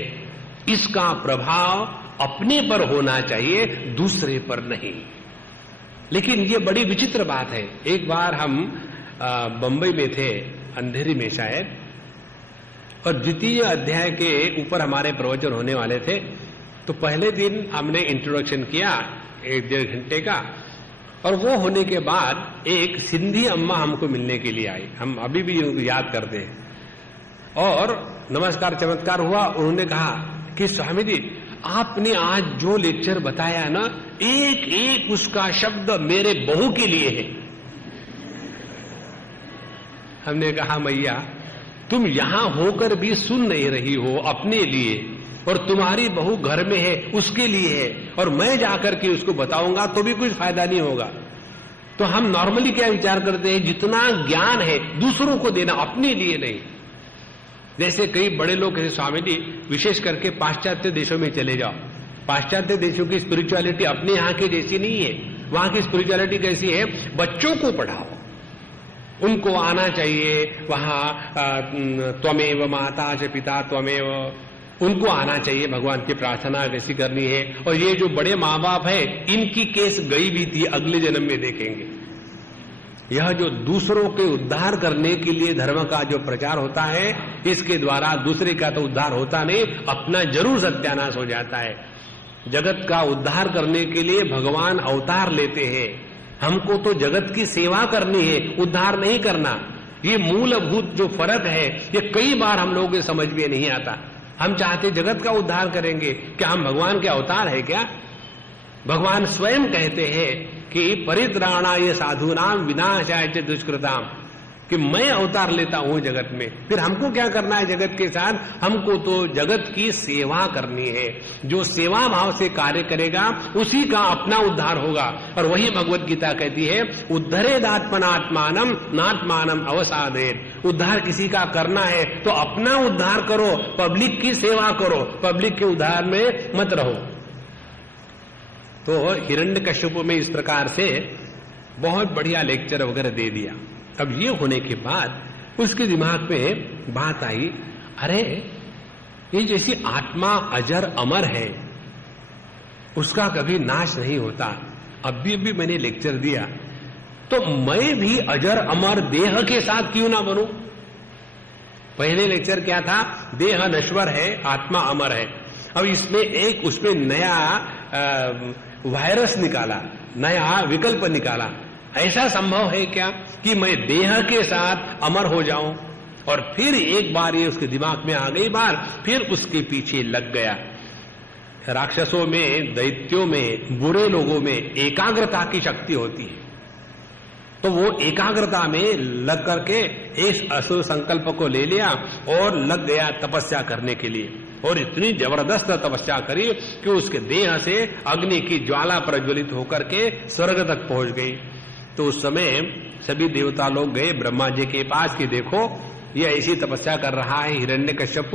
इसका प्रभाव अपने पर होना चाहिए, दूसरे पर नहीं। लेकिन ये बड़ी विचित्र बात है। एक बार हम बंबई में थे, अंधेरी में शायद, और द्वितीय अध्याय के ऊपर हमारे प्रवचन होने वाले थे। तो पहले दिन हमने इंट्रोडक्शन किया 1-1.5 घंटे का, और वो होने के बाद एक सिंधी अम्मा हमको मिलने के लिए आई। हम अभी भी याद करते हैं। और नमस्कार चमत्कार हुआ। उन्होंने कहा कि स्वामी जी, आपने आज जो लेक्चर बताया ना, एक एक उसका शब्द मेरे बहू के लिए है। हमने कहा मैया, तुम यहां होकर भी सुन नहीं रही हो अपने लिए, और तुम्हारी बहू घर में है उसके लिए है, और मैं जाकर के उसको बताऊंगा तो भी कुछ फायदा नहीं होगा। तो हम नॉर्मली क्या विचार करते हैं, जितना ज्ञान है दूसरों को देना, अपने लिए नहीं। जैसे कई बड़े लोग कहते स्वामी जी, विशेष करके पाश्चात्य देशों में चले जाओ, पाश्चात्य देशों की स्पिरिचुअलिटी अपने यहाँ की जैसी नहीं है। वहां की स्पिरिचुअलिटी कैसी है, बच्चों को पढ़ाओ, उनको आना चाहिए। वहां त्वमेव माता च पिता त्वमेव, उनको आना चाहिए, भगवान की प्रार्थना कैसी करनी है। और ये जो बड़े माँ बाप है, इनकी केस गई भी थी, अगले जन्म में देखेंगे। यह जो दूसरों के उद्धार करने के लिए धर्म का जो प्रचार होता है, इसके द्वारा दूसरे का तो उद्धार होता नहीं, अपना जरूर सत्यानाश हो जाता है। जगत का उद्धार करने के लिए भगवान अवतार लेते हैं। हमको तो जगत की सेवा करनी है, उद्धार नहीं करना। ये मूलभूत जो फर्क है, ये कई बार हम लोगों के समझ में नहीं आता। हम चाहते जगत का उद्धार करेंगे, क्या हम भगवान के अवतार है क्या? भगवान स्वयं कहते हैं कि परित्राणाय साधूनाम विनाशाय च दुष्कृताम, कि मैं अवतार लेता हूं जगत में। फिर हमको क्या करना है जगत के साथ? हमको तो जगत की सेवा करनी है। जो सेवा भाव से कार्य करेगा उसी का अपना उद्धार होगा। और वही भगवत गीता कहती है, उद्धरेदात्मनात्मानम नात्मानम अवसादेत। उद्धार किसी का करना है तो अपना उद्धार करो, पब्लिक की सेवा करो, पब्लिक के उद्धार में मत रहो। तो हिरण्यकश्यप में इस प्रकार से बहुत बढ़िया लेक्चर वगैरह दे दिया। अब ये होने के बाद उसके दिमाग में बात आई, अरे ये जैसी आत्मा अजर अमर है, उसका कभी नाश नहीं होता। अभी मैंने लेक्चर दिया, तो मैं भी अजर अमर देह के साथ क्यों ना बनूं? पहले लेक्चर क्या था? देह नश्वर है, आत्मा अमर है। अब इसमें एक उसमें नया वायरस निकाला, नया विकल्प निकाला। ऐसा संभव है क्या कि मैं देह के साथ अमर हो जाऊं? और फिर एक बार ये उसके दिमाग में आ गई बार, फिर उसके पीछे लग गया। राक्षसों में, दैत्यों में, बुरे लोगों में एकाग्रता की शक्ति होती है। तो वो एकाग्रता में लग करके इस असुर संकल्प को ले लिया और लग गया तपस्या करने के लिए। और इतनी जबरदस्त तपस्या करी कि उसके देह से अग्नि की ज्वाला प्रज्वलित होकर के स्वर्ग तक पहुंच गई। तो उस समय सभी देवता लोग गए ब्रह्मा जी के पास कि देखो ये ऐसी तपस्या कर रहा है हिरण्यकश्यप,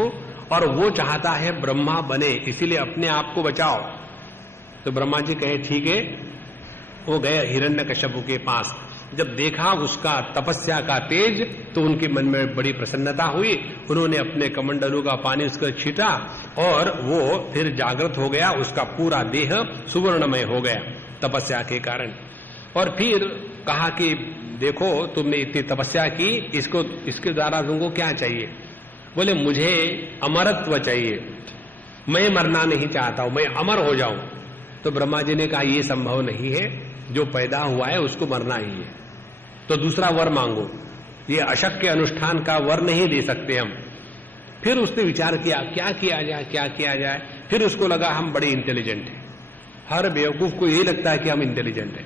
और वो चाहता है ब्रह्मा बने, इसीलिए अपने आप को बचाओ। तो ब्रह्मा जी कहे ठीक है। वो गए हिरण्यकश्यप के पास। जब देखा उसका तपस्या का तेज, तो उनके मन में बड़ी प्रसन्नता हुई। उन्होंने अपने कमंडलों का पानी उस पर छीटा और वो फिर जागृत हो गया। उसका पूरा देह सुवर्णमय हो गया तपस्या के कारण। और फिर कहा कि देखो तुमने इतनी तपस्या की, इसके द्वारा तुमको क्या चाहिए? बोले मुझे अमरत्व चाहिए, मैं मरना नहीं चाहता हूं, मैं अमर हो जाऊं। तो ब्रह्मा जी ने कहा यह संभव नहीं है, जो पैदा हुआ है उसको मरना ही है, तो दूसरा वर मांगो। ये अशक्य अनुष्ठान का वर नहीं दे सकते हम। फिर उसने विचार किया क्या किया जाए, क्या किया जाए। फिर उसको लगा हम बड़े इंटेलिजेंट हैं। हर बेवकूफ को यही लगता है कि हम इंटेलिजेंट हैं।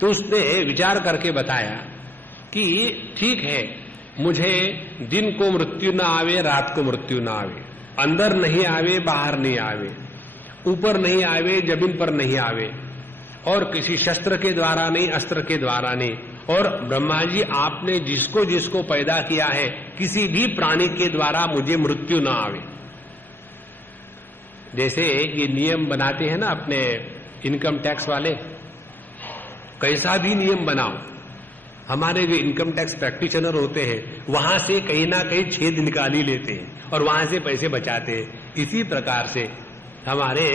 तो उसने विचार करके बताया कि ठीक है, मुझे दिन को मृत्यु ना आवे, रात को मृत्यु ना आवे, अंदर नहीं आवे, बाहर नहीं आवे, ऊपर नहीं आवे, जमीन पर नहीं आवे, और किसी शस्त्र के द्वारा नहीं, अस्त्र के द्वारा नहीं। और ब्रह्मा जी आपने जिसको जिसको पैदा किया है, किसी भी प्राणी के द्वारा मुझे मृत्यु ना आवे। जैसे ये नियम बनाते हैं ना अपने इनकम टैक्स वाले, कैसा भी नियम बनाओ, हमारे जो इनकम टैक्स प्रैक्टिशनर होते हैं वहां से कहीं ना कहीं छेद निकाल ही लेते हैं और वहां से पैसे बचाते हैं। इसी प्रकार से हमारे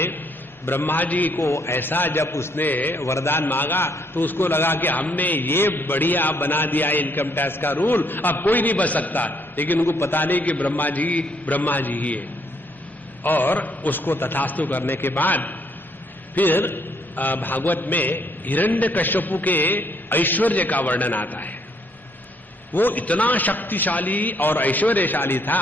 ब्रह्मा जी को ऐसा जब उसने वरदान मांगा तो उसको लगा कि हमने ये बढ़िया बना दिया है इनकम टैक्स का रूल, अब कोई नहीं बच सकता। लेकिन उनको पता नहीं कि ब्रह्मा जी ही है। और उसको तथास्तु करने के बाद फिर भागवत में हिरण्यकश्यपु के ऐश्वर्य का वर्णन आता है। वो इतना शक्तिशाली और ऐश्वर्यशाली था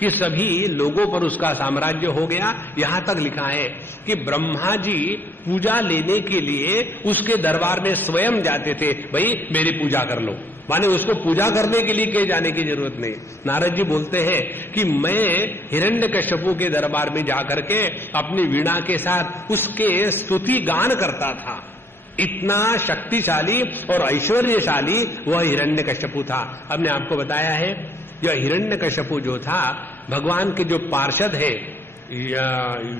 कि सभी लोगों पर उसका साम्राज्य हो गया। यहां तक लिखा है कि ब्रह्मा जी पूजा लेने के लिए उसके दरबार में स्वयं जाते थे, भाई मेरी पूजा कर लो, माने उसको पूजा करने के लिए कहीं जाने की जरूरत नहीं। नारद जी बोलते हैं कि मैं हिरण्यकश्यपु के दरबार में जाकर के अपनी वीणा के साथ उसके स्तुति गान करता था। इतना शक्तिशाली और ऐश्वर्यशाली वह हिरण्यकश्यपु था। हमने आपको बताया है यह हिरण्यकश्यपु जो था भगवान के जो पार्षद है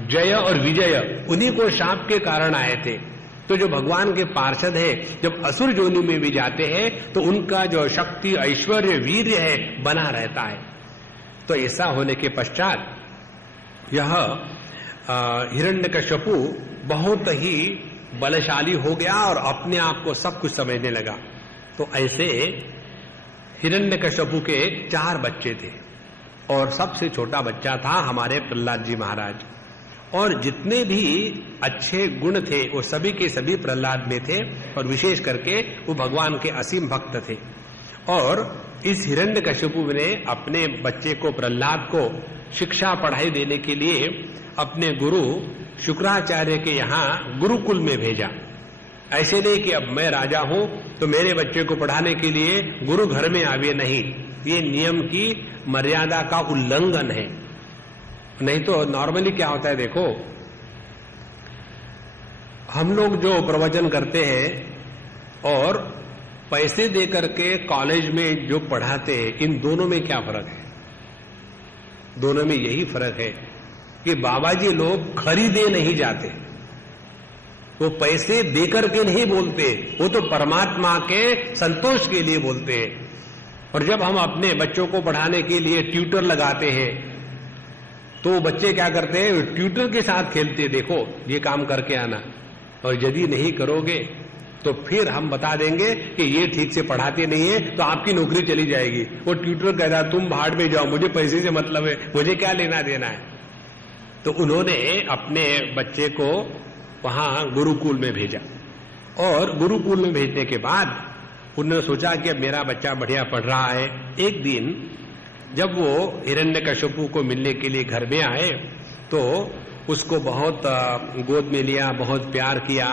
जय और विजय, उन्हीं को शाप के कारण आए थे। तो जो भगवान के पार्षद है जब असुर योनि में भी जाते हैं तो उनका जो शक्ति, ऐश्वर्य, वीर्य है बना रहता है। तो ऐसा होने के पश्चात यह हिरण्यकश्यपु बहुत ही बलशाली हो गया और अपने आप को सब कुछ समझने लगा। तो ऐसे हिरण्यकश्यपु के 4 बच्चे थे और सबसे छोटा बच्चा था हमारे प्रहलाद जी महाराज। और जितने भी अच्छे गुण थे वो सभी के सभी प्रहलाद में थे और विशेष करके वो भगवान के असीम भक्त थे। और इस हिरण्यकश्यपु ने अपने बच्चे को, प्रहलाद को, शिक्षा पढ़ाई देने के लिए अपने गुरु शुक्राचार्य के यहाँ गुरुकुल में भेजा। ऐसे नहीं कि अब मैं राजा हूं तो मेरे बच्चे को पढ़ाने के लिए गुरु घर में आवे, नहीं, ये नियम की मर्यादा का उल्लंघन है। नहीं तो नॉर्मली क्या होता है, देखो हम लोग जो प्रवचन करते हैं और पैसे देकर के कॉलेज में जो पढ़ाते हैं, इन दोनों में क्या फर्क है? दोनों में यही फर्क है कि बाबा जी लोग खरीदे नहीं जाते, वो पैसे देकर के नहीं बोलते, वो तो परमात्मा के संतोष के लिए बोलते हैं। और जब हम अपने बच्चों को पढ़ाने के लिए ट्यूटर लगाते हैं तो बच्चे क्या करते हैं, ट्यूटर के साथ खेलते, देखो ये काम करके आना, और यदि नहीं करोगे तो फिर हम बता देंगे कि ये ठीक से पढ़ाते नहीं है तो आपकी नौकरी चली जाएगी। वो ट्यूटर कहता है तुम भाड़ में जाओ, मुझे पैसे से मतलब है, मुझे क्या लेना देना है। तो उन्होंने अपने बच्चे को वहां गुरुकुल में भेजा और गुरुकुल में भेजने के बाद उन्होंने सोचा कि अब मेरा बच्चा बढ़िया पढ़ रहा है। एक दिन जब वो हिरण्यकश्यपु को मिलने के लिए घर में आए तो उसको बहुत गोद में लिया, बहुत प्यार किया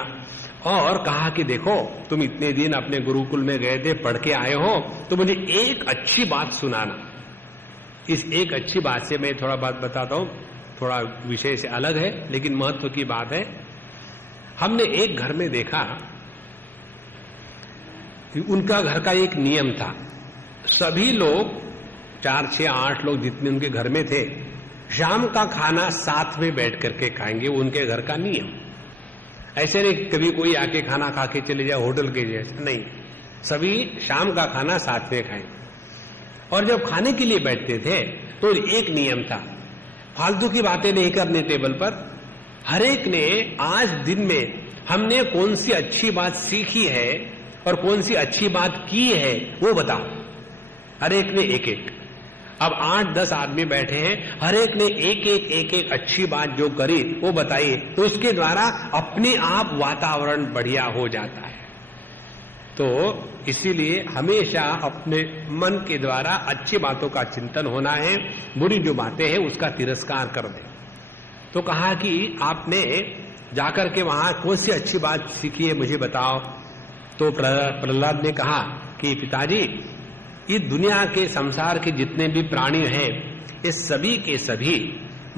और कहा कि देखो तुम इतने दिन अपने गुरुकुल में गए थे, पढ़ के आए हो, तो मुझे एक अच्छी बात सुनाना। इस एक अच्छी बात से मैं थोड़ा बात बताता हूं, थोड़ा विषय से अलग है लेकिन महत्व की बात है। हमने एक घर में देखा कि उनका घर का एक नियम था, सभी लोग 4, 6, 8 लोग जितने उनके घर में थे, शाम का खाना साथ में बैठ करके खाएंगे, उनके घर का नियम। ऐसे नहीं कभी कोई आके खाना खा के चले जाए होटल के जैसे, नहीं, सभी शाम का खाना साथ में खाएं। और जब खाने के लिए बैठते थे तो एक नियम था, फालतू की बातें नहीं करनी टेबल पर। हर एक ने आज दिन में हमने कौन सी अच्छी बात सीखी है और कौन सी अच्छी बात की है वो बताओ। हर एक ने एक एक, अब 8-10 आदमी बैठे हैं, हर एक ने एक एक अच्छी बात जो करी वो बताइए, तो उसके द्वारा अपने आप वातावरण बढ़िया हो जाता है। तो इसीलिए हमेशा अपने मन के द्वारा अच्छी बातों का चिंतन होना है, बुरी जो बातें हैं उसका तिरस्कार कर दे। तो कहा कि आपने जाकर के वहां कौन सी अच्छी बात सीखी है मुझे बताओ। तो प्रहलाद ने कहा कि पिताजी, ये दुनिया के संसार के जितने भी प्राणी हैं ये सभी के सभी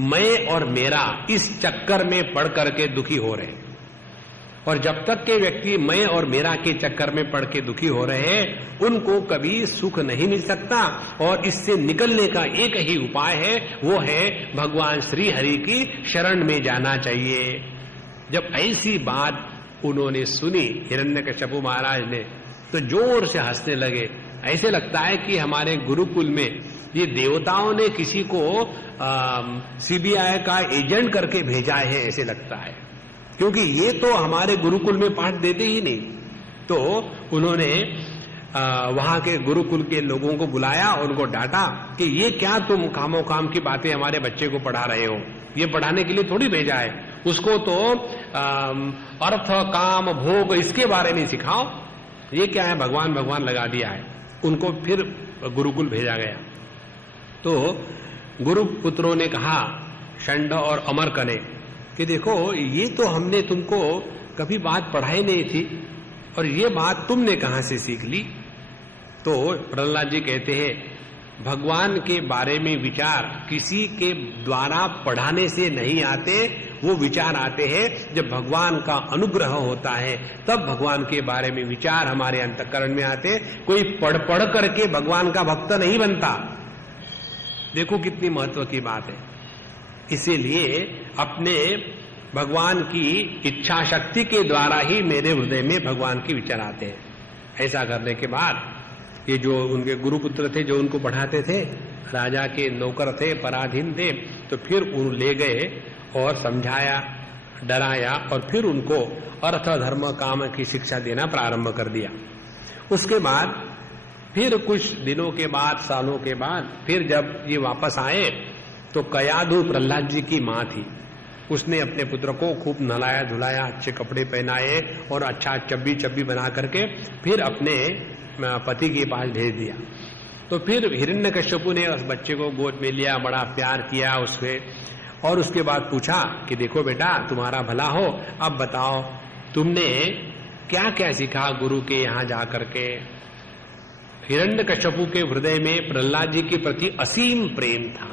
मैं और मेरा इस चक्कर में पड़ करके दुखी हो रहे हैं। और जब तक के व्यक्ति मैं और मेरा के चक्कर में पड़ के दुखी हो रहे हैं, उनको कभी सुख नहीं मिल सकता। और इससे निकलने का एक ही उपाय है, वो है भगवान श्री हरि की शरण में जाना चाहिए। जब ऐसी बात उन्होंने सुनी हिरण्यकश्यप महाराज ने, तो जोर से हंसने लगे। ऐसे लगता है कि हमारे गुरुकुल में ये देवताओं ने किसी को सीबीआई का एजेंट करके भेजा है, ऐसे लगता है, क्योंकि ये तो हमारे गुरुकुल में पाठ देते ही नहीं। तो उन्होंने वहां के गुरुकुल के लोगों को बुलाया और उनको डांटा कि ये क्या तुम खामो काम की बातें हमारे बच्चे को पढ़ा रहे हो, ये पढ़ाने के लिए थोड़ी भेजा है, उसको तो अर्थ काम भोग इसके बारे में सिखाओ, ये क्या है भगवान भगवान लगा दिया है। उनको फिर गुरुकुल भेजा गया। तो गुरुपुत्रों ने कहा षंड और अमरक ने कि देखो ये तो हमने तुमको कभी बात पढ़ाई नहीं थी और ये बात तुमने कहां से सीख ली। तो प्रहलाद जी कहते हैं भगवान के बारे में विचार किसी के द्वारा पढ़ाने से नहीं आते, वो विचार आते हैं जब भगवान का अनुग्रह होता है, तब भगवान के बारे में विचार हमारे अंतःकरण में आते। कोई पढ़ पढ़ करके भगवान का भक्त नहीं बनता। देखो कितनी महत्व की बात है। इसीलिए अपने भगवान की इच्छा शक्ति के द्वारा ही मेरे हृदय में भगवान के विचार आते हैं। ऐसा करने के बाद ये जो उनके गुरुपुत्र थे, जो उनको पढ़ाते थे, राजा के नौकर थे, पराधीन थे, तो फिर उन ले गए और समझाया, डराया और फिर उनको अर्थ धर्म काम की शिक्षा देना प्रारंभ कर दिया। उसके बाद फिर कुछ दिनों के बाद, सालों के बाद, फिर जब ये वापस आए तो कयाधु प्रहलाद जी की माँ थी। उसने अपने पुत्र को खूब नहलाया धुलाया, अच्छे कपड़े पहनाए और अच्छा चब्बी चब्बी बना करके फिर अपने पति के पास भेज दिया। तो फिर हिरण्यकश्यपु ने उस बच्चे को गोद में लिया, बड़ा प्यार किया उससे, और उसके बाद पूछा कि देखो बेटा तुम्हारा भला हो, अब बताओ तुमने क्या क्या सीखा गुरु के यहाँ जा करके। हिरण्यकश्यपु के हृदय में प्रहलाद जी के प्रति असीम प्रेम था।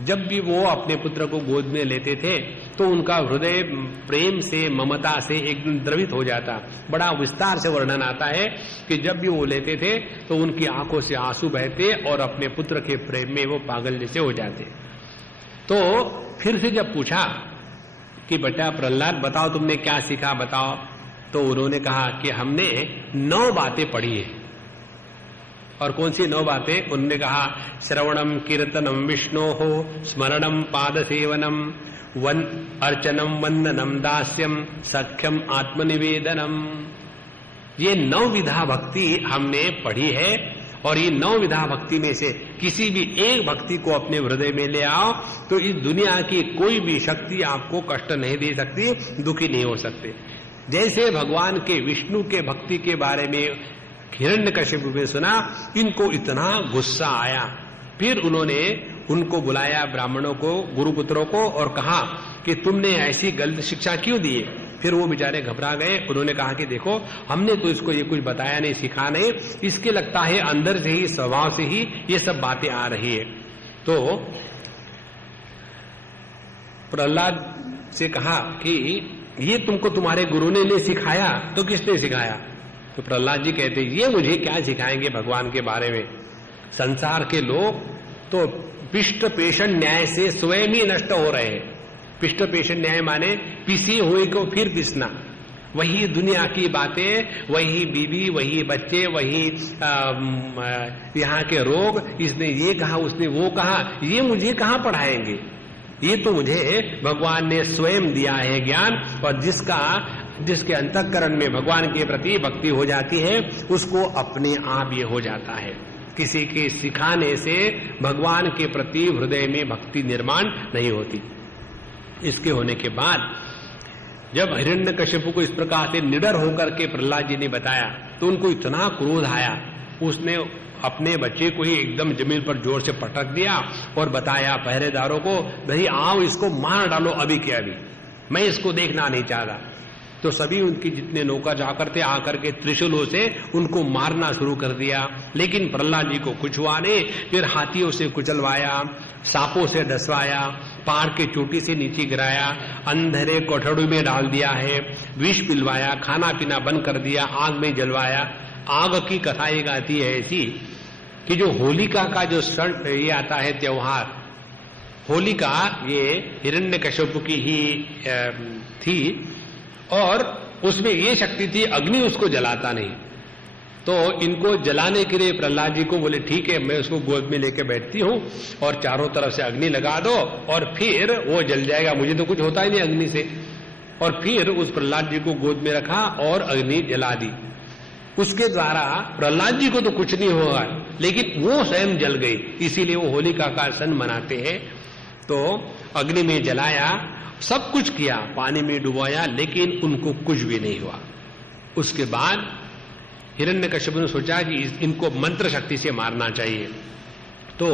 जब भी वो अपने पुत्र को गोद में लेते थे तो उनका हृदय प्रेम से, ममता से एकदम द्रवित हो जाता। बड़ा विस्तार से वर्णन आता है कि जब भी वो लेते थे तो उनकी आंखों से आंसू बहते और अपने पुत्र के प्रेम में वो पागल जैसे हो जाते। तो फिर से जब पूछा कि बेटा प्रहलाद बताओ तुमने क्या सीखा बताओ, तो उन्होंने कहा कि हमने 9 बातें पढ़ी है। और कौन सी 9 बातें? उन्होंने कहा श्रवणम कीर्तनम विष्णोः, स्मरणम पाद सेवनम, अर्चनम वंदनम दास्यम, सख्यम आत्मनिवेदनम। ये 9 विधा भक्ति हमने पढ़ी है। और ये 9 विधा भक्ति में से किसी भी एक भक्ति को अपने हृदय में ले आओ तो इस दुनिया की कोई भी शक्ति आपको कष्ट नहीं दे सकती, दुखी नहीं हो सकते। जैसे भगवान के विष्णु के भक्ति के बारे में हिरण्यकश्यप ने सुना, इनको इतना गुस्सा आया। फिर उन्होंने उनको बुलाया, ब्राह्मणों को, गुरुपुत्रों को, और कहा कि तुमने ऐसी गलत शिक्षा क्यों दी। फिर वो बेचारे घबरा गए। उन्होंने कहा कि देखो हमने तो इसको ये कुछ बताया नहीं, सिखा नहीं, इसके लगता है अंदर से ही, स्वभाव से ही ये सब बातें आ रही है। तो प्रहलाद से कहा कि ये तुमको तुम्हारे गुरु ने नहीं सिखाया तो किसने सिखाया? तो प्रहलाद जी कहते ये मुझे क्या सिखाएंगे भगवान के बारे में। संसार के लोग तो पिष्ट पेषण न्याय से स्वयं ही नष्ट हो रहे हैं। पिष्ट पेषण न्याय माने पिसी हुए को फिर पिसना, वही दुनिया की बातें, वही बीवी, वही बच्चे, वही यहाँ के रोग, इसने ये कहा उसने वो कहा, ये मुझे कहाँ पढ़ाएंगे। ये तो मुझे भगवान ने स्वयं दिया है ज्ञान, और जिसके अंतःकरण में भगवान के प्रति भक्ति हो जाती है उसको अपने आप ये हो जाता है। किसी के सिखाने से भगवान के प्रति हृदय में भक्ति निर्माण नहीं होती। इसके होने के बाद जब हिरण्यकश्यप को इस प्रकार से निडर होकर के प्रहलाद जी ने बताया तो उनको इतना क्रोध आया, उसने अपने बच्चे को ही एकदम जमीन पर जोर से पटक दिया और बताया पहरेदारों को, भाई आओ इसको मार डालो अभी के अभी, मैं इसको देखना नहीं चाहता। तो सभी उनकी जितने नौकर जाकर थे आकर के त्रिशूलों से उनको मारना शुरू कर दिया, लेकिन प्रहलाद जी को कुछ हुआ नहीं। फिर हाथियों से कुचलवाया, सांपों से डसवाया, पहाड़ के चोटी से नीचे गिराया, अंधेरे कोठड़ी में डाल दिया है, विष पिलवाया, खाना पीना बंद कर दिया, आग में जलवाया। आग की कथा एक आती है ऐसी कि जो होलिका का जो ये आता है त्योहार, होलिका ये हिरण्यकश्यप की ही थी और उसमें ये शक्ति थी अग्नि उसको जलाता नहीं। तो इनको जलाने के लिए प्रहलाद जी को बोले ठीक है, मैं उसको गोद में लेके बैठती हूं और चारों तरफ से अग्नि लगा दो और फिर वो जल जाएगा, मुझे तो कुछ होता ही नहीं अग्नि से। और फिर उस प्रहलाद जी को गोद में रखा और अग्नि जला दी। उसके द्वारा प्रहलाद जी को तो कुछ नहीं होगा, लेकिन वो स्वयं जल गई, इसीलिए वो होलिका का सन मनाते हैं। तो अग्नि में जलाया, सब कुछ किया, पानी में डुबाया, लेकिन उनको कुछ भी नहीं हुआ। उसके बाद हिरण्यकश्यप ने सोचा कि इनको मंत्र शक्ति से मारना चाहिए, तो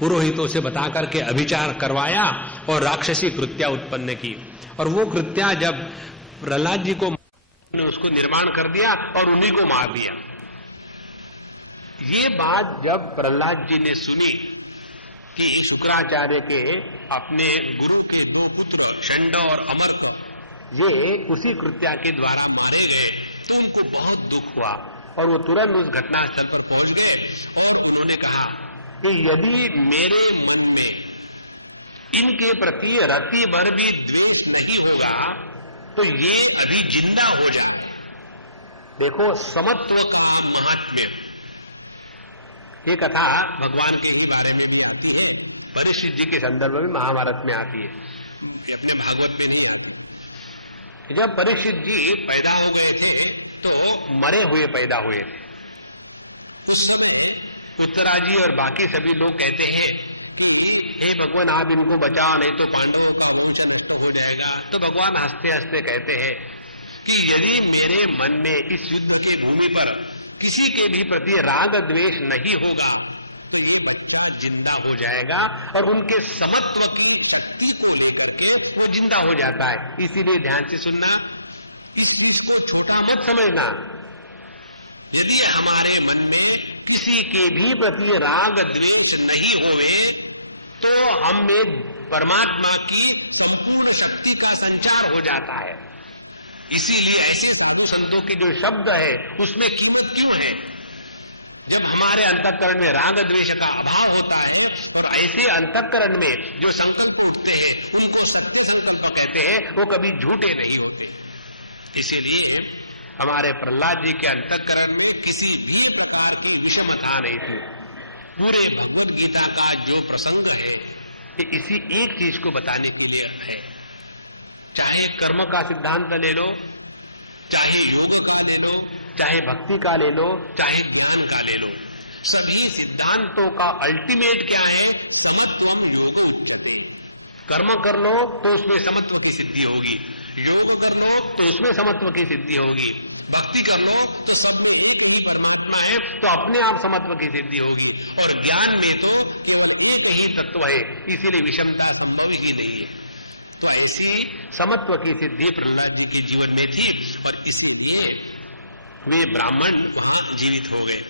पुरोहितों से बता करके अभिचार करवाया और राक्षसी कृत्या उत्पन्न की। और वो कृत्या जब प्रहलाद जी को उसको निर्माण कर दिया और उन्हीं को मार दिया। ये बात जब प्रहलाद जी ने सुनी कि शुक्राचार्य के अपने गुरु के दो पुत्र षंड और अमर्क ये उसी कृत्या के द्वारा मारे गए, तो उनको बहुत दुख हुआ और वो तुरंत उस घटनास्थल पर पहुंच गए और उन्होंने कहा कि यदि मेरे मन में इनके प्रति रति भर भी द्वेष नहीं होगा तो ये अभी जिंदा हो जाए। देखो समत्व का महात्म्य, ये कथा भगवान के ही बारे में भी आती है, परीक्षित जी के संदर्भ में महाभारत में आती है, अपने भागवत में नहीं आती। जब परीक्षित जी पैदा हो गए थे तो मरे हुए पैदा हुए थे। उस समय उत्तराजी और बाकी सभी लोग कहते हैं कि हे भगवान आप इनको बचाओ, नहीं तो पांडवों का वंश नष्ट हो जाएगा। तो भगवान हंसते हंसते कहते हैं कि यदि मेरे मन में इस युद्ध के भूमि पर किसी के भी प्रति राग द्वेष नहीं होगा तो ये बच्चा जिंदा हो जाएगा और उनके समत्व की शक्ति को लेकर के वो जिंदा हो जाता है। इसीलिए ध्यान से सुनना, इस चीज को छोटा मत समझना। यदि हमारे मन में किसी के भी प्रति राग द्वेष नहीं होवे तो हम में परमात्मा की संपूर्ण शक्ति का संचार हो जाता है। इसीलिए ऐसे साधु संतों के जो शब्द है उसमें कीमत क्यों है? जब हमारे अंतःकरण में राग द्वेष का अभाव होता है और ऐसे अंतःकरण में जो संकल्प उठते हैं उनको सत्य संकल्प कहते हैं, वो कभी झूठे नहीं होते। इसीलिए हमारे प्रहलाद जी के अंतःकरण में किसी भी प्रकार की विषमता नहीं थी। पूरे भगवत गीता का जो प्रसंग है ये इसी एक चीज को बताने के लिए है। चाहे कर्म का सिद्धांत ले लो, चाहे योग का ले लो, चाहे भक्ति का ले लो, चाहे ज्ञान का ले लो, सभी सिद्धांतों का अल्टीमेट क्या है? समत्वम योग उच्यते। कर्म कर लो तो उसमें समत्व की सिद्धि होगी, योग कर लो तो उसमें समत्व की सिद्धि होगी, भक्ति कर लो तो सब में एक ही परमात्मा है तो अपने आप समत्व की सिद्धि होगी, और ज्ञान में तो केवल एक ही तत्व है, इसीलिए विषमता संभव ही नहीं है। तो ऐसी समत्व की सिद्धि प्रहलाद जी के जीवन में थी और इसीलिए वे ब्राह्मण वहां जीवित हो गए।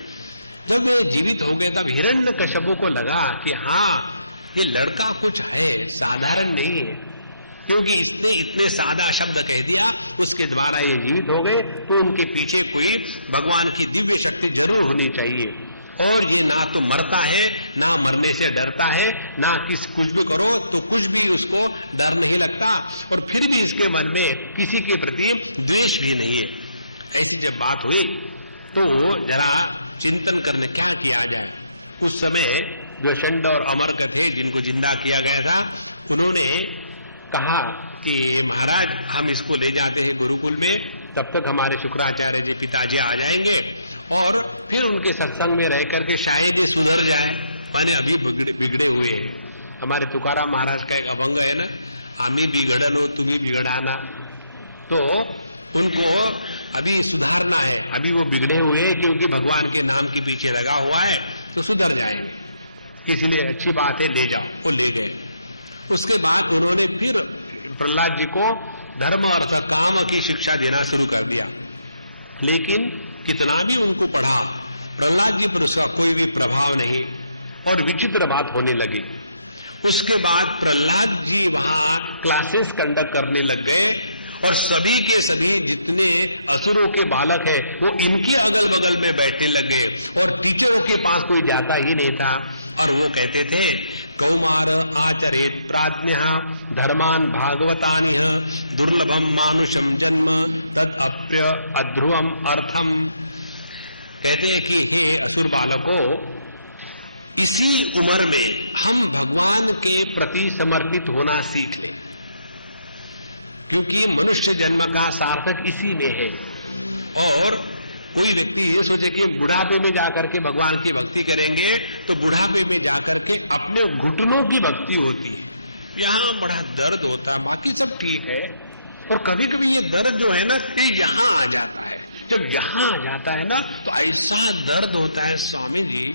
जब वो जीवित हो गए तब हिरण्यकश्यप को लगा कि हाँ ये लड़का कुछ है, साधारण नहीं है, क्योंकि इसने इतने सादा शब्द कह दिया, उसके द्वारा ये जीवित हो गए, तो उनके पीछे कोई भगवान की दिव्य शक्ति जरूर होनी चाहिए। और ये ना तो मरता है, ना मरने से डरता है, ना कुछ भी करो तो कुछ भी उसको डर नहीं लगता, और फिर भी इसके मन में किसी के प्रति द्वेष भी नहीं है। ऐसी जब बात हुई तो जरा चिंतन करने क्या किया जाए। उस समय जो षंड और अमर्क थे जिनको जिंदा किया गया था, उन्होंने कहा कि महाराज हम इसको ले जाते हैं गुरुकुल में, तब तक हमारे शुक्राचार्य जी पिताजी आ जाएंगे और फिर उनके सत्संग में रह करके शायद ही सुधर जाए, माने अभी बिगड़े हुए हैं। हमारे तुकाराम महाराज का एक अभंग है ना, आमी बिगड़नो तुम्हें बिगड़ाना, तो उनको अभी सुधारना है, अभी वो बिगड़े हुए हैं क्योंकि भगवान के नाम के पीछे लगा हुआ है, तो सुधर जाएंगे, इसलिए अच्छी बात है ले जाओ। वो ले गए। उसके बाद उन्होंने फिर प्रहलाद जी को धर्म अर्थ काम की शिक्षा देना शुरू कर दिया, लेकिन कितना भी उनको पढ़ा प्रहलाद जी पर उसका कोई भी प्रभाव नहीं, और विचित्र बात होने लगी। उसके बाद प्रहलाद जी वहां क्लासेस कंडक्ट करने लग गए और सभी के सभी जितने असुरों के बालक है वो इनके अगल बगल में बैठने लगे और टीचरों के पास कोई जाता ही नहीं था। और वो कहते थे कौमार आचरेत प्राज्ञ धर्मान भागवतान दुर्लभम मानुषम जन्म तदप्य अध्रुवम अर्थम। कहते हैं कि हे असुर बालकों, इसी उम्र में हम भगवान के प्रति समर्पित होना सीख लें, क्योंकि मनुष्य जन्म का सार्थक इसी में है। और कोई व्यक्ति ये सोचे कि बुढ़ापे में जाकर के भगवान की भक्ति करेंगे तो बुढ़ापे में जाकर के अपने घुटनों की भक्ति होती है, यहाँ बड़ा दर्द होता है, बाकी सब ठीक है। और कभी कभी ये दर्द जो है ना ये यहाँ आ जाता है, जब यहाँ आ जाता है ना तो ऐसा दर्द होता है स्वामी जी।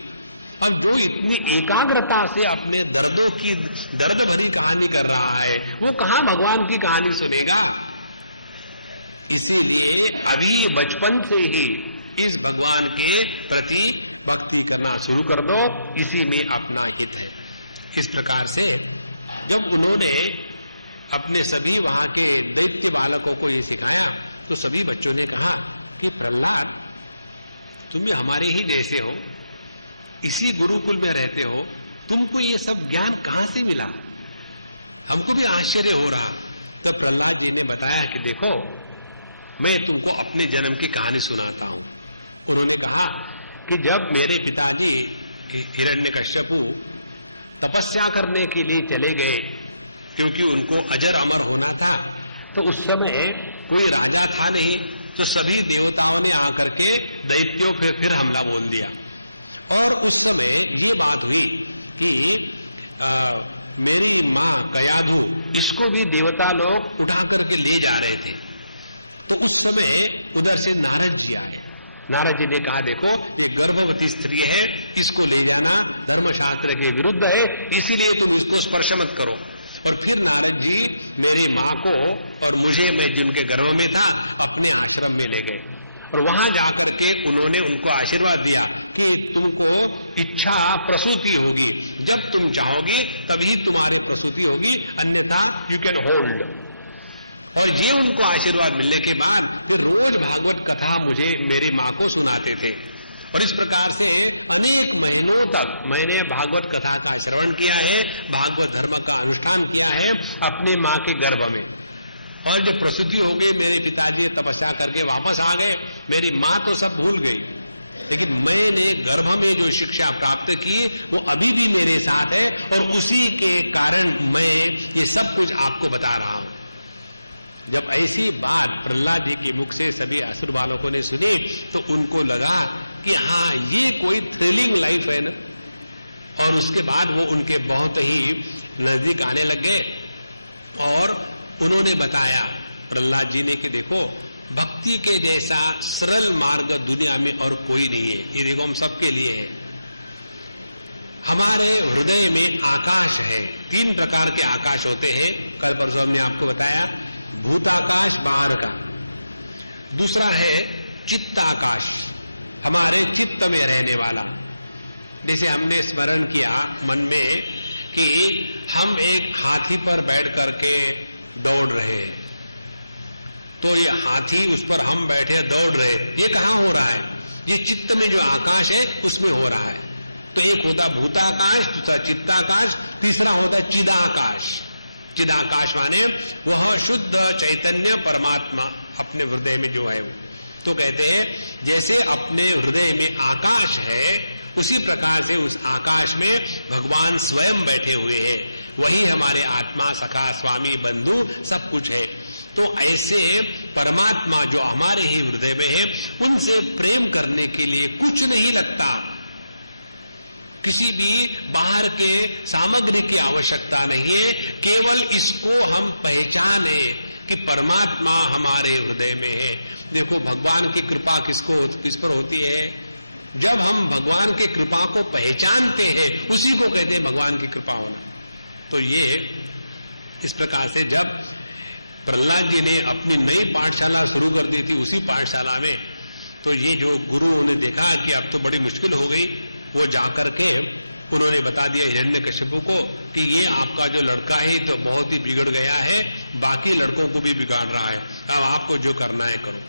और जो इतनी एकाग्रता से अपने दर्दों की दर्द भरी कहानी कर रहा है वो कहाँ भगवान की कहानी सुनेगा। इसीलिए अभी बचपन से ही इस भगवान के प्रति भक्ति करना शुरू कर दो, इसी में अपना हित है। इस प्रकार से जब उन्होंने अपने सभी वहां के दैत्य बालकों को ये सिखाया तो सभी बच्चों ने कहा कि प्रहलाद, तुम भी हमारे ही जैसे हो, इसी गुरुकुल में रहते हो, तुमको ये सब ज्ञान कहां से मिला, हमको भी आश्चर्य हो रहा। तो प्रहलाद जी ने बताया कि देखो, मैं तुमको अपने जन्म की कहानी सुनाता हूं। उन्होंने कहा कि जब मेरे पिताजी हिरण्यकश्यपु तपस्या करने के लिए चले गए, क्योंकि उनको अजर अमर होना था, तो उस समय कोई राजा था नहीं, तो सभी देवताओं ने आकर के दैत्यों पे फिर हमला बोल दिया। और उस समय ये बात हुई कि मेरी माँ कयाधु, इसको भी देवता लोग उठा करके ले जा रहे थे। तो उस समय उधर से नारद जी आए। नारद जी ने कहा देखो, ये गर्भवती स्त्री है, इसको ले जाना धर्मशास्त्र के विरुद्ध है, इसीलिए तुम इसको स्पर्श मत करो। और फिर नारद जी मेरी माँ को और मुझे, मैं जिनके गर्भ में था, अपने आश्रम में ले गए और वहां जाकर के उन्होंने उनको आशीर्वाद दिया कि तुमको इच्छा प्रसूति होगी, जब तुम चाहोगी तभी तुम्हारी प्रसूति होगी, अन्यथा यू कैन होल्ड। और ये उनको आशीर्वाद मिलने के बाद वो रोज भागवत कथा मुझे मेरी माँ को सुनाते थे। और इस प्रकार से अनेक महीनों तक मैंने भागवत कथा का श्रवण किया है, भागवत धर्म का अनुष्ठान किया है अपने माँ के गर्भ में। और जब प्रसूति हो गई, मेरे पिताजी तपस्या करके वापस आ गए, मेरी माँ तो सब भूल गई, लेकिन मैंने गर्भ में जो शिक्षा प्राप्त की वो अभी भी मेरे साथ है, और उसी के कारण मैं ये सब कुछ आपको बता रहा हूं। जब ऐसी बात प्रहलाद जी के मुख से सभी असुर बालकों ने सुनी तो उनको लगा कि हाँ, ये कोई थ्रिलिंग लाइफ है ना। और उसके बाद वो उनके बहुत ही नजदीक आने लगे और उन्होंने बताया प्रहलाद जी ने कि देखो, भक्ति के जैसा सरल मार्ग दुनिया में और कोई नहीं है, ये देखो हम सबके लिए है। हमारे हृदय में आकाश है, 3 प्रकार के आकाश होते हैं, कल परसों हमने आपको बताया, भूताकाश बाहर का, दूसरा है चित्ताकाश, हमारे चित्त में रहने वाला। जैसे हमने स्मरण किया मन में कि हम एक हाथी पर बैठ करके दौड़ रहे हैं, तो ये हाथी, उस पर हम बैठे दौड़ रहे, ये कहां हो रहा है, ये चित्त में जो आकाश है उसमें हो रहा है। तो एक होता भूताकाश, दूसरा चित्ताकाश, तीसरा होता चिदाकाश। चिदाकाश माने वह शुद्ध चैतन्य परमात्मा अपने हृदय में जो है वो। तो कहते हैं जैसे अपने हृदय में आकाश है, उसी प्रकार से उस आकाश में भगवान स्वयं बैठे हुए हैं, वही हमारे आत्मा, सखा, स्वामी, बंधु सब कुछ है। तो ऐसे परमात्मा जो हमारे ही हृदय में है, उनसे प्रेम करने के लिए कुछ नहीं लगता, किसी भी बाहर के सामग्री की आवश्यकता नहीं है, केवल इसको हम पहचाने कि परमात्मा हमारे हृदय में है। देखो, भगवान की कृपा किस पर होती है, जब हम भगवान की कृपा को पहचानते हैं, उसी को कहते हैं भगवान की कृपा होना। तो ये इस प्रकार से जब प्रहलाद जी ने अपनी नई पाठशाला शुरू कर दी थी, उसी पाठशाला में, तो ये जो गुरु ने देखा कि अब तो बड़ी मुश्किल हो गई, वो जाकर के उन्होंने बता दिया हिरण्यकशिपु को कि ये आपका जो लड़का है तो बहुत ही बिगड़ गया है, बाकी लड़कों को भी बिगाड़ रहा है, अब आपको जो करना है करो।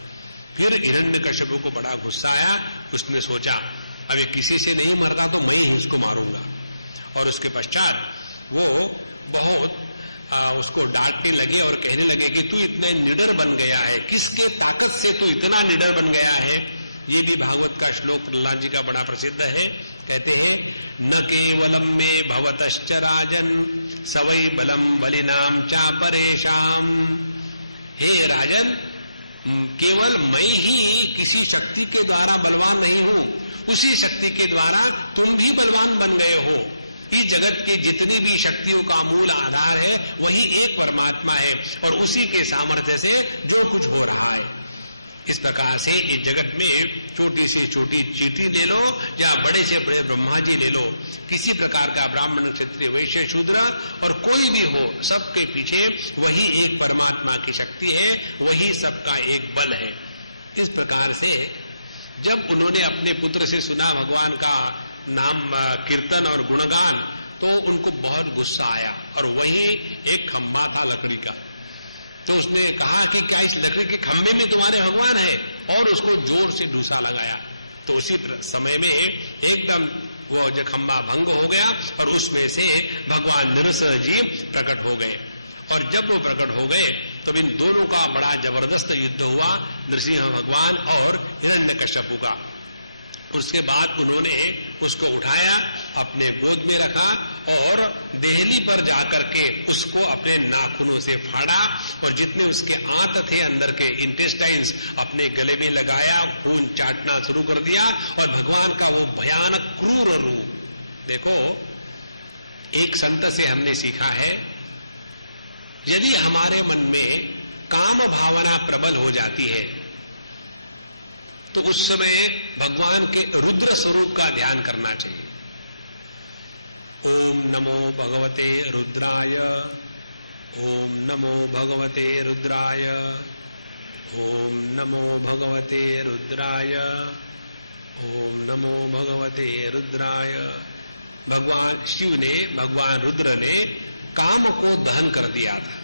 फिर हिरण्यकशिपु को बड़ा गुस्सा आया, उसने सोचा अभी किसी से नहीं मरना तो मैं ही उसको मारूंगा। और उसके पश्चात वो बहुत उसको डांटने लगे और कहने लगे कि तू इतने निडर बन गया है, किसके ताकत से तू इतना निडर बन गया है। ये भी भागवत का श्लोक प्रहलाद जी का बड़ा प्रसिद्ध है। कहते हैं न केवलम में भवतश्च राजन सवै बलम बलिनाम चा परेशाम। हे राजन, केवल मैं ही किसी शक्ति के द्वारा बलवान नहीं हूं, उसी शक्ति के द्वारा तुम भी बलवान बन गए हो। ये जगत की जितनी भी शक्तियों का मूल आधार है वही एक परमात्मा है और उसी के सामर्थ्य से जो कुछ हो रहा है। इस प्रकार से ये जगत में छोटी से छोटी चींटी ले लो या बड़े से बड़े ब्रह्मा जी ले लो, किसी प्रकार का ब्राह्मण क्षत्रिय वैश्य शूद्र और कोई भी हो, सबके पीछे वही एक परमात्मा की शक्ति है, वही सबका एक बल है। इस प्रकार से जब उन्होंने अपने पुत्र से सुना भगवान का नाम कीर्तन और गुणगान, तो उनको बहुत गुस्सा आया और वही एक खंभा था लकड़ी का। तो उसने कहा कि क्या इस लकड़ी के खंभे में तुम्हारे भगवान है, और उसको जोर से डूसा लगाया। तो उसी समय में एकदम वो जो खंभा भंग हो गया और उसमें से भगवान नरसिंह जी प्रकट हो गए। और जब वो प्रकट हो गए तो इन दोनों का बड़ा जबरदस्त युद्ध हुआ, नरसिंह भगवान और हिरण्यकश्यपु का। उसके बाद उन्होंने उसको उठाया, अपने गोद में रखा और देहली पर जाकर के उसको अपने नाखूनों से फाड़ा और जितने उसके आंत थे अंदर के इंटेस्टाइन्स अपने गले में लगाया, खून चाटना शुरू कर दिया और भगवान का वो भयानक क्रूर रूप देखो। एक संत से हमने सीखा है, यदि हमारे मन में काम भावना प्रबल हो जाती है तो उस समय भगवान के रुद्र स्वरूप का ध्यान करना चाहिए। ओम नमो भगवते रुद्राय, ओम नमो भगवते रुद्राय, ओम नमो भगवते रुद्राय, ओम नमो भगवते रुद्राय। भगवान शिव ने, भगवान रुद्र ने काम को दहन कर दिया था।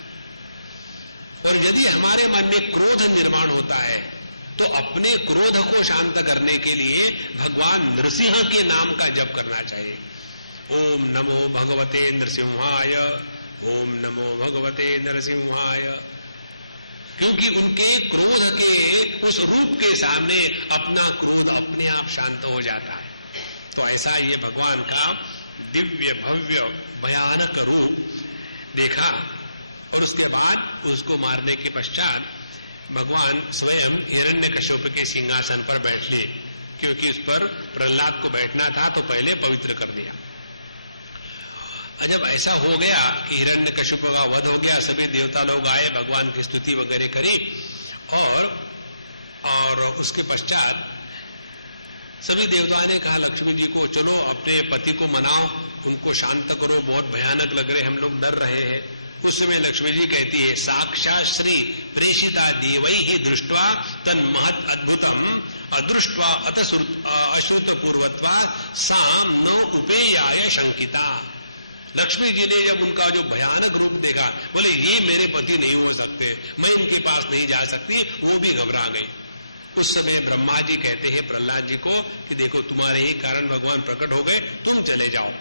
और यदि हमारे मन में क्रोध निर्माण होता है तो अपने क्रोध को शांत करने के लिए भगवान नरसिंह के नाम का जप करना चाहिए। ओम नमो भगवते नरसिंहाय, ओम नमो भगवते नरसिंहाय। क्योंकि उनके क्रोध के उस रूप के सामने अपना क्रोध अपने आप शांत हो जाता है। तो ऐसा ये भगवान का दिव्य भव्य भयानक रूप देखा। और उसके बाद उसको मारने के पश्चात भगवान स्वयं हिरण्यकश्यप के सिंहासन पर बैठ लिए, क्योंकि उस पर प्रहलाद को बैठना था तो पहले पवित्र कर दिया। जब ऐसा हो गया कि हिरण्यकश्यप का वध हो गया, सभी देवता लोग आए, भगवान की स्तुति वगैरह करी और उसके पश्चात सभी देवताओं ने कहा लक्ष्मी जी को, चलो अपने पति को मनाओ, उनको शांत करो, बहुत भयानक लग रहे, हम लोग डर रहे हैं। उस समय लक्ष्मी जी कहती है, साक्षात श्री प्रेषिता देवै ही दृष्ट्वा तन महत अद्भुतम अदृष्ट्वा अश्रुत पूर्वत्वा साम न उपेयाय शंकिता। लक्ष्मी जी ने जब उनका जो भयानक रूप देखा, बोले ये मेरे पति नहीं हो सकते, मैं इनके पास नहीं जा सकती, वो भी घबरा गई। उस समय ब्रह्मा जी कहते हैं प्रहलाद जी को कि देखो तुम्हारे ही कारण भगवान प्रकट हो गए, तुम चले जाओ।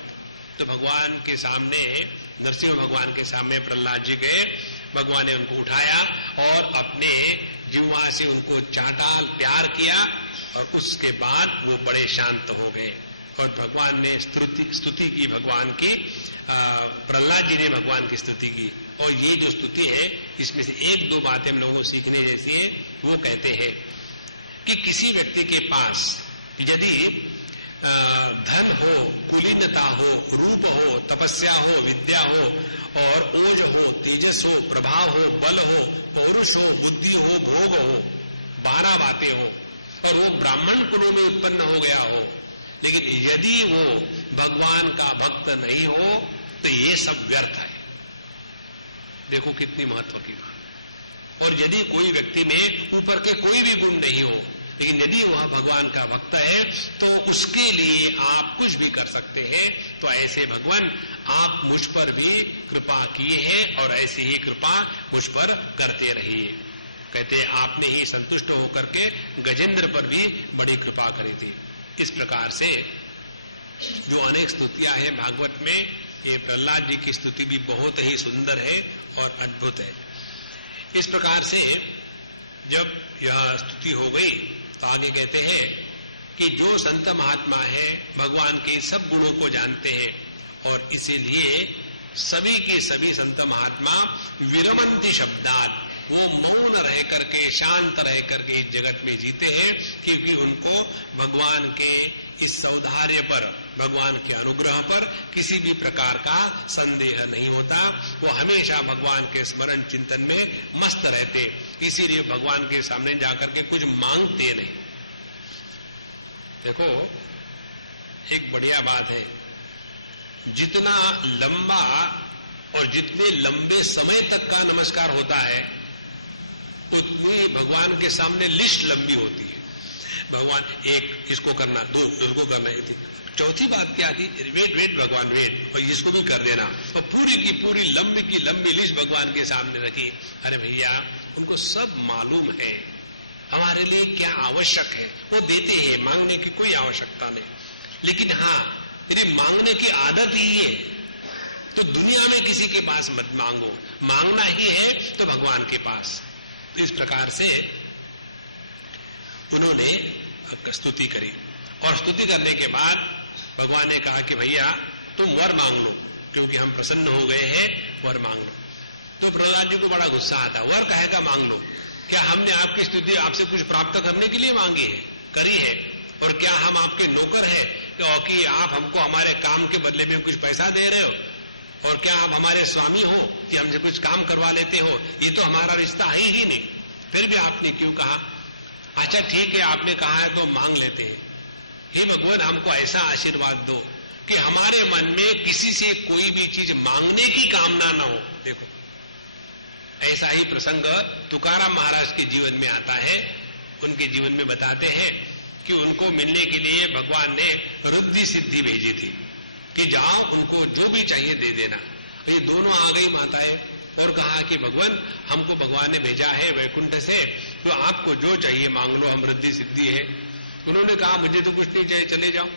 तो भगवान के सामने, नरसिंह भगवान के सामने प्रहलाद जी गए, भगवान ने उनको उठाया और अपने जिह्वा से उनको चाटा, प्यार किया और उसके बाद वो बड़े शांत हो गए। और भगवान ने स्तुति की भगवान की, प्रहलाद जी ने भगवान की स्तुति की। और ये जो स्तुति है इसमें से एक दो बातें हम लोगों को सीखने जैसी है। वो कहते हैं कि किसी व्यक्ति के पास यदि धन हो, कुलीनता हो, रूप हो, तपस्या हो, विद्या हो और ओज हो, तेजस हो, प्रभाव हो, बल हो, पौरुष हो, बुद्धि हो, भोग हो, 12 बातें हो और वो ब्राह्मण कुलों में उत्पन्न हो गया हो, लेकिन यदि वो भगवान का भक्त नहीं हो तो ये सब व्यर्थ है। देखो कितनी महत्व की बात। और यदि कोई व्यक्ति में ऊपर के कोई भी गुण नहीं हो, लेकिन यदि वह भगवान का भक्त है तो उसके लिए आप कुछ भी कर सकते हैं। तो ऐसे भगवान आप मुझ पर भी कृपा किए हैं और ऐसे ही कृपा मुझ पर करते रहिए। कहते आपने ही संतुष्ट होकर के गजेंद्र पर भी बड़ी कृपा करी थी। इस प्रकार से जो अनेक स्तुतियां हैं भागवत में, ये प्रहलाद जी की स्तुति भी बहुत ही सुंदर है और अद्भुत है। इस प्रकार से जब यह स्तुति हो गई तो आगे कहते हैं कि जो संत महात्मा है भगवान के सब गुणों को जानते हैं और इसीलिए सभी के सभी संत महात्मा विरमंती शब्दात, वो मौन रह करके शांत रह करके इस जगत में जीते हैं, क्योंकि उनको भगवान के इस सौधार्य पर, भगवान के अनुग्रह पर किसी भी प्रकार का संदेह नहीं होता। वो हमेशा भगवान के स्मरण चिंतन में मस्त रहते, इसीलिए भगवान के सामने जाकर के कुछ मांगते नहीं। देखो एक बढ़िया बात है, जितना लंबा और जितने लंबे समय तक का नमस्कार होता है उतनी भगवान के सामने लिस्ट लंबी होती है। भगवान एक इसको करना, दो इसको करना, चौथी बात क्या थी, वेट भगवान वेट, और इसको भी कर देना, और पूरी की पूरी लंबी की लंबी लिस्ट भगवान के सामने रखी। अरे भैया उनको सब मालूम है हमारे लिए क्या आवश्यक है, वो देते हैं, मांगने की कोई आवश्यकता नहीं। लेकिन हाँ, यदि मांगने की आदत ही है तो दुनिया में किसी के पास मत मांगो, मांगना ही है तो भगवान के पास। तो इस प्रकार से उन्होंने स्तुति करी और स्तुति करने के बाद भगवान ने कहा कि भैया तुम वर मांग लो, क्योंकि हम प्रसन्न हो गए हैं, वर मांग लो। तो प्रहलाद जी को बड़ा गुस्सा आता, वर कहेगा मांग लो, क्या हमने आपकी स्तुति आपसे कुछ प्राप्त करने के लिए मांगी है, करी है? और क्या हम आपके नौकर हैं कि आप हमको हमारे काम के बदले में कुछ पैसा दे रहे हो? और क्या आप हमारे स्वामी हो कि हमसे कुछ काम करवा लेते हो? ये तो हमारा रिश्ता है ही नहीं। फिर भी आपने क्यों कहा? अच्छा ठीक है, आपने कहा है तो मांग लेते हैं। हे भगवान हमको ऐसा आशीर्वाद दो कि हमारे मन में किसी से कोई भी चीज मांगने की कामना ना हो। देखो ऐसा ही प्रसंग तुकाराम महाराज के जीवन में आता है। उनके जीवन में बताते हैं कि उनको मिलने के लिए भगवान ने रुद्धि सिद्धि भेजी थी कि जाओ उनको जो भी चाहिए दे देना। ये दोनों आ गई माताएं और कहा कि भगवान हमको भगवान ने भेजा है वैकुंठ से, तो आपको जो चाहिए मांग लो, हम रुद्धि सिद्धि है। उन्होंने कहा मुझे तो कुछ नहीं चाहिए, चले जाओ।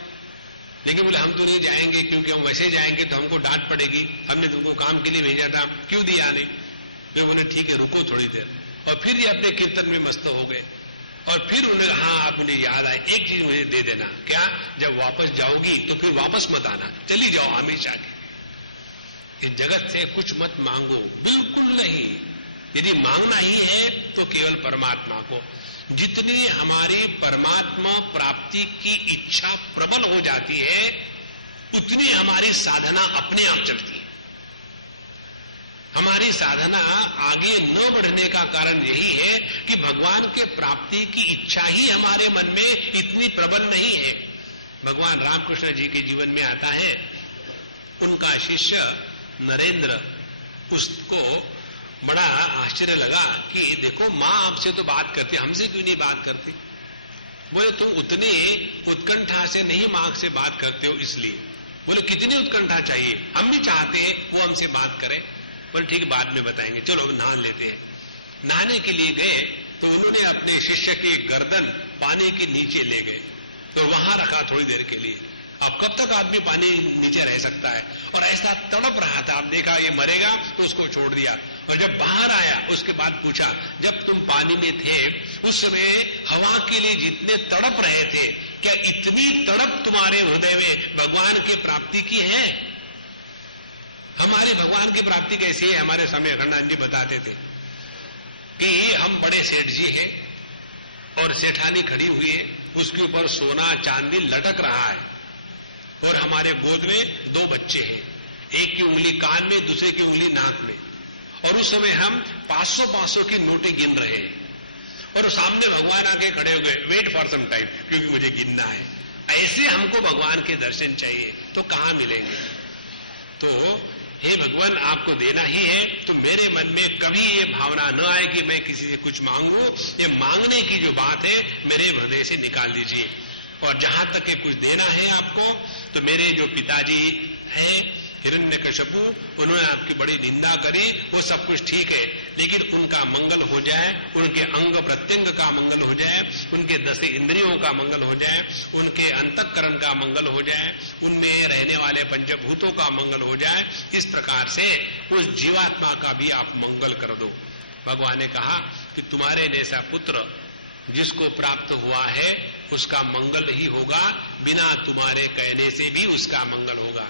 लेकिन बोले हम तो नहीं जाएंगे, क्योंकि हम वैसे जाएंगे तो हमको डांट पड़ेगी, हमने तुमको काम के लिए भेजा था, क्यों दिया नहीं? वे बोले ठीक है रुको थोड़ी देर, और फिर ये अपने कीर्तन में मस्त हो गए। और फिर उन्होंने हाँ आप मुझे याद आए, एक चीज मुझे दे देना। क्या? जब वापस जाओगी तो फिर वापस मत आना, चली जाओ हमेशा के। इस जगत से कुछ मत मांगो, बिल्कुल नहीं। यदि मांगना ही है तो केवल परमात्मा को। जितनी हमारी परमात्मा प्राप्ति की इच्छा प्रबल हो जाती है उतनी हमारी साधना अपने आप चलती है। हमारी साधना आगे न बढ़ने का कारण यही है कि भगवान के प्राप्ति की इच्छा ही हमारे मन में इतनी प्रबल नहीं है। भगवान रामकृष्ण जी के जीवन में आता है, उनका शिष्य नरेंद्र, उसको बड़ा आश्चर्य लगा कि देखो माँ आपसे तो बात करती, हमसे क्यों नहीं बात करती? बोले तुम उतनी उत्कंठा से नहीं माँ से बात करते हो इसलिए। बोले कितनी उत्कंठा चाहिए? हम भी चाहते हैं वो हमसे बात करें। बोले ठीक है बाद में बताएंगे, चलो अब नहा लेते हैं। नहाने के लिए गए तो उन्होंने अपने शिष्य की गर्दन पानी के नीचे ले गए तो वहां रखा थोड़ी देर के लिए। अब कब तक आदमी पानी नीचे रह सकता है? और ऐसा तड़प रहा था, आपने कहा ये मरेगा तो उसको छोड़ दिया। और जब बाहर आया उसके बाद पूछा जब तुम पानी में थे उस समय हवा के लिए जितने तड़प रहे थे, क्या इतनी तड़प तुम्हारे हृदय में भगवान की प्राप्ति की है? हमारे भगवान की प्राप्ति कैसी है? हमारे समय अखंडानंद जी बताते थे कि हम बड़े सेठ जी हैं और सेठानी खड़ी हुई है, उसके ऊपर सोना चांदी लटक रहा है और हमारे गोद में दो बच्चे हैं, एक की उंगली कान में दूसरे की उंगली नाक में, और उस समय हम 500 की नोटें गिन रहे हैं और सामने भगवान आके खड़े हो गए, वेट फॉर सम टाइम क्योंकि मुझे गिनना है। ऐसे हमको भगवान के दर्शन चाहिए तो कहां मिलेंगे? तो हे भगवान आपको देना ही है, तो मेरे मन में कभी ये भावना न आए कि मैं किसी से कुछ मांगू। ये मांगने की जो बात है मेरे हृदय से निकाल दीजिए। और जहां तक कि कुछ देना है आपको, तो मेरे जो पिताजी हैं हिरण्यकशिपु, उन्होंने आपकी बड़ी निंदा करी, वो सब कुछ ठीक है, लेकिन उनका मंगल हो जाए, उनके अंग प्रत्यंग का मंगल हो जाए, उनके 10 इंद्रियों का मंगल हो जाए, उनके अंतःकरण का मंगल हो जाए, उनमें रहने वाले पंचभूतों का मंगल हो जाए। इस प्रकार से उस जीवात्मा का भी आप मंगल कर दो। भगवान ने कहा कि तुम्हारे जैसा पुत्र जिसको प्राप्त हुआ है उसका मंगल ही होगा, बिना तुम्हारे कहने से भी उसका मंगल होगा।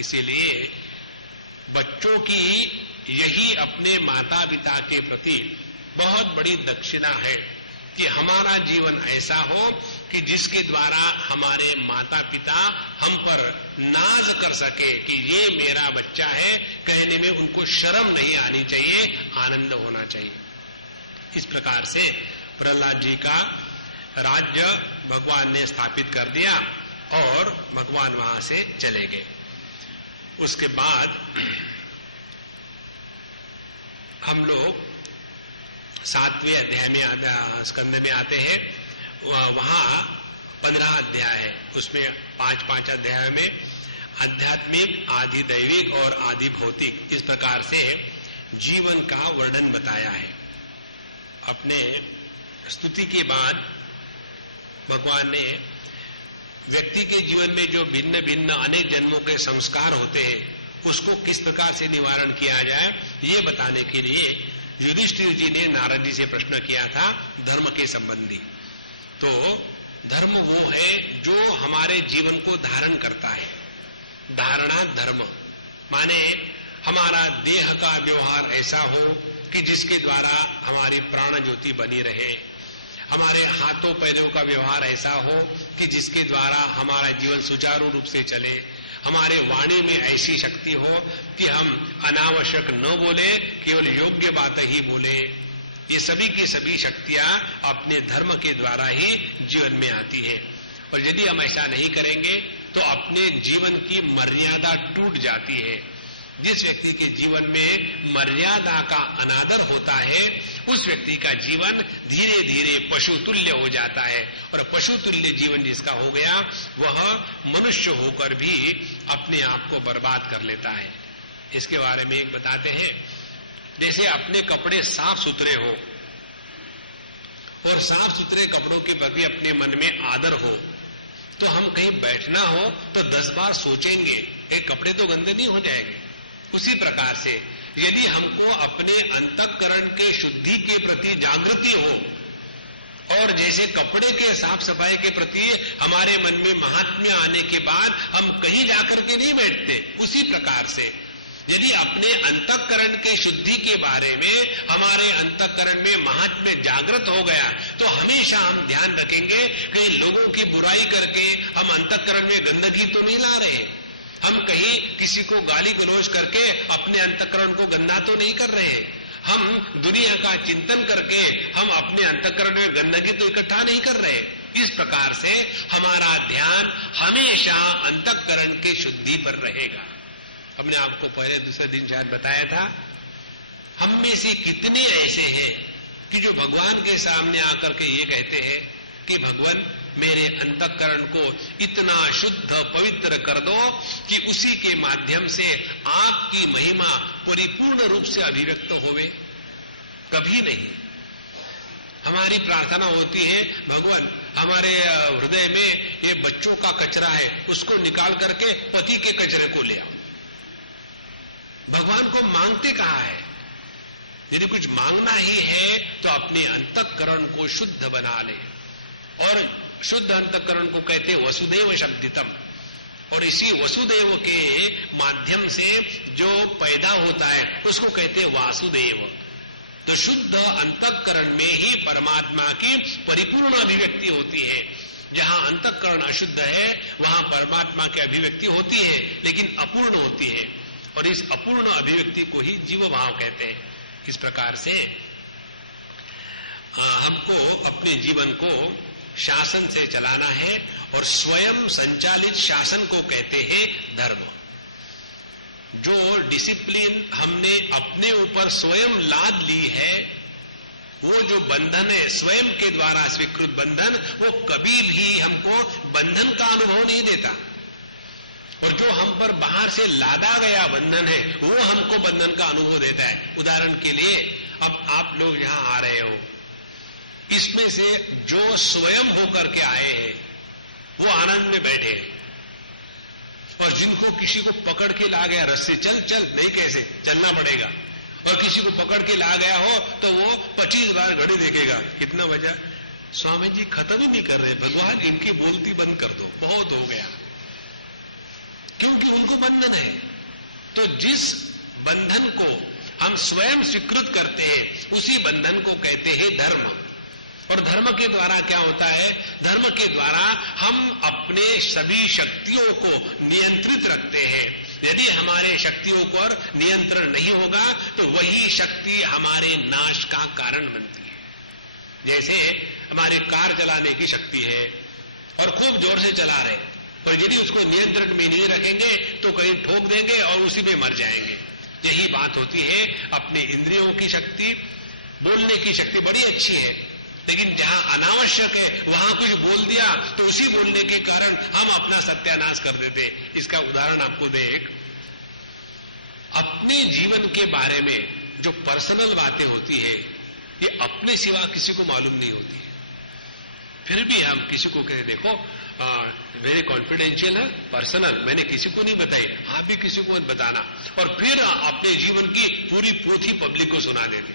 इसीलिए बच्चों की यही अपने माता पिता के प्रति बहुत बड़ी दक्षिणा है कि हमारा जीवन ऐसा हो कि जिसके द्वारा हमारे माता पिता हम पर नाज कर सके कि ये मेरा बच्चा है, कहने में उनको शर्म नहीं आनी चाहिए, आनंद होना चाहिए। इस प्रकार से प्रहलाद जी का राज्य भगवान ने स्थापित कर दिया और भगवान वहां से चले गए। उसके बाद हम लोग 7वें अध्याय में स्कंद में आते हैं। वहां 15 अध्याय है, उसमें 5 अध्याय में आध्यात्मिक, आदि दैविक और आदि भौतिक, इस प्रकार से जीवन का वर्णन बताया है। अपने स्तुति के बाद भगवान ने व्यक्ति के जीवन में जो भिन्न भिन्न अनेक जन्मों के संस्कार होते हैं उसको किस प्रकार से निवारण किया जाए, ये बताने के लिए युधिष्ठिर जी ने नारद जी से प्रश्न किया था धर्म के संबंधी। तो धर्म वो है जो हमारे जीवन को धारण करता है। धारणा धर्म माने हमारा देह का व्यवहार ऐसा हो कि जिसके द्वारा हमारी प्राण ज्योति बनी रहे, हमारे हाथों पैरों का व्यवहार ऐसा हो कि जिसके द्वारा हमारा जीवन सुचारू रूप से चले, हमारे वाणी में ऐसी शक्ति हो कि हम अनावश्यक न बोले, केवल योग्य बात ही बोले। ये सभी की सभी शक्तियां अपने धर्म के द्वारा ही जीवन में आती है। और यदि हम ऐसा नहीं करेंगे तो अपने जीवन की मर्यादा टूट जाती है। जिस व्यक्ति के जीवन में मर्यादा का अनादर होता है उस व्यक्ति का जीवन धीरे धीरे पशु तुल्य हो जाता है, और पशु तुल्य जीवन जिसका हो गया वह मनुष्य होकर भी अपने आप को बर्बाद कर लेता है। इसके बारे में एक बताते हैं, जैसे अपने कपड़े साफ सुथरे हो और साफ सुथरे कपड़ों के प्रति अपने मन में आदर हो, तो हम कहीं बैठना हो तो 10 बार सोचेंगे ये कपड़े तो गंदे नहीं हो जाएंगे। उसी प्रकार से यदि हमको अपने अंतःकरण के शुद्धि के प्रति जागृति हो और जैसे कपड़े के साफ सफाई के प्रति हमारे मन में महात्म्य आने के बाद हम कहीं जाकर के नहीं बैठते, उसी प्रकार से यदि अपने अंतःकरण के शुद्धि के बारे में हमारे अंतःकरण में महात्म्य जागृत हो गया तो हमेशा हम ध्यान रखेंगे कि लोगों की बुराई करके हम अंतःकरण में गंदगी तो नहीं ला रहे, हम कहीं किसी को गाली गलौज करके अपने अंतःकरण को गंदा तो नहीं कर रहे, हम दुनिया का चिंतन करके हम अपने अंतःकरण में गंदगी तो इकट्ठा नहीं कर रहे। इस प्रकार से हमारा ध्यान हमेशा अंतःकरण की शुद्धि पर रहेगा। हमने आपको पहले दूसरे दिन शायद बताया था, हम में से कितने ऐसे हैं कि जो भगवान के सामने आकर के ये कहते हैं कि भगवान मेरे अंतःकरण को इतना शुद्ध पवित्र कर दो कि उसी के माध्यम से आपकी महिमा परिपूर्ण रूप से अभिव्यक्त होवे। कभी नहीं। हमारी प्रार्थना होती है भगवान हमारे हृदय में ये बच्चों का कचरा है उसको निकाल करके पति के कचरे को ले आओ। भगवान को मांगते कहा है? यदि कुछ मांगना ही है तो अपने अंतःकरण को शुद्ध बना ले, और शुद्ध अंतःकरण को कहते वसुदेव शब्दितम, और इसी वसुदेव के माध्यम से जो पैदा होता है उसको कहते वासुदेव। तो शुद्ध अंतःकरण में ही परमात्मा की परिपूर्ण अभिव्यक्ति होती है। जहां अंतःकरण अशुद्ध है वहां परमात्मा की अभिव्यक्ति होती है लेकिन अपूर्ण होती है, और इस अपूर्ण अभिव्यक्ति को ही जीव भाव कहते हैं। इस प्रकार से हमको अपने जीवन को शासन से चलाना है, और स्वयं संचालित शासन को कहते हैं धर्म। जो डिसिप्लिन हमने अपने ऊपर स्वयं लाद ली है, वो जो बंधन है स्वयं के द्वारा स्वीकृत बंधन, वो कभी भी हमको बंधन का अनुभव नहीं देता। और जो हम पर बाहर से लादा गया बंधन है, वो हमको बंधन का अनुभव देता है। उदाहरण के लिए, अब आप लोग यहां आ रहे हो, इसमें से जो स्वयं होकर के आए हैं वो आनंद में बैठे हैं, और जिनको किसी को पकड़ के ला गया रस्से, चल चल, नहीं कैसे चलना पड़ेगा, और किसी को पकड़ के ला गया हो तो वो 25 बार घड़ी देखेगा, कितना बजा, स्वामी जी खत्म ही नहीं कर रहे, भगवान इनकी बोलती बंद कर दो, बहुत हो गया, क्योंकि उनको बंधन है। तो जिस बंधन को हम स्वयं स्वीकृत करते हैं, उसी बंधन को कहते हैं धर्म। और धर्म के द्वारा क्या होता है? धर्म के द्वारा हम अपने सभी शक्तियों को नियंत्रित रखते हैं। यदि हमारे शक्तियों पर नियंत्रण नहीं होगा तो वही शक्ति हमारे नाश का कारण बनती है। जैसे हमारे कार चलाने की शक्ति है और खूब जोर से चला रहे, और यदि उसको नियंत्रण में नहीं रखेंगे तो कहीं ठोक देंगे और उसी में मर जाएंगे। यही बात होती है अपने इंद्रियों की शक्ति। बोलने की शक्ति बड़ी अच्छी है, लेकिन जहां अनावश्यक है वहां कुछ बोल दिया तो उसी बोलने के कारण हम अपना सत्यानाश कर देते। इसका उदाहरण आपको दे एक, अपने जीवन के बारे में जो पर्सनल बातें होती है, ये अपने सिवा किसी को मालूम नहीं होती है। फिर भी हम किसी को कहते, देखो मेरे कॉन्फिडेंशियल है, पर्सनल, मैंने किसी को नहीं बताई, आप भी किसी को मत बताना, और फिर अपने जीवन की पूरी पोथी पब्लिक को सुना देते।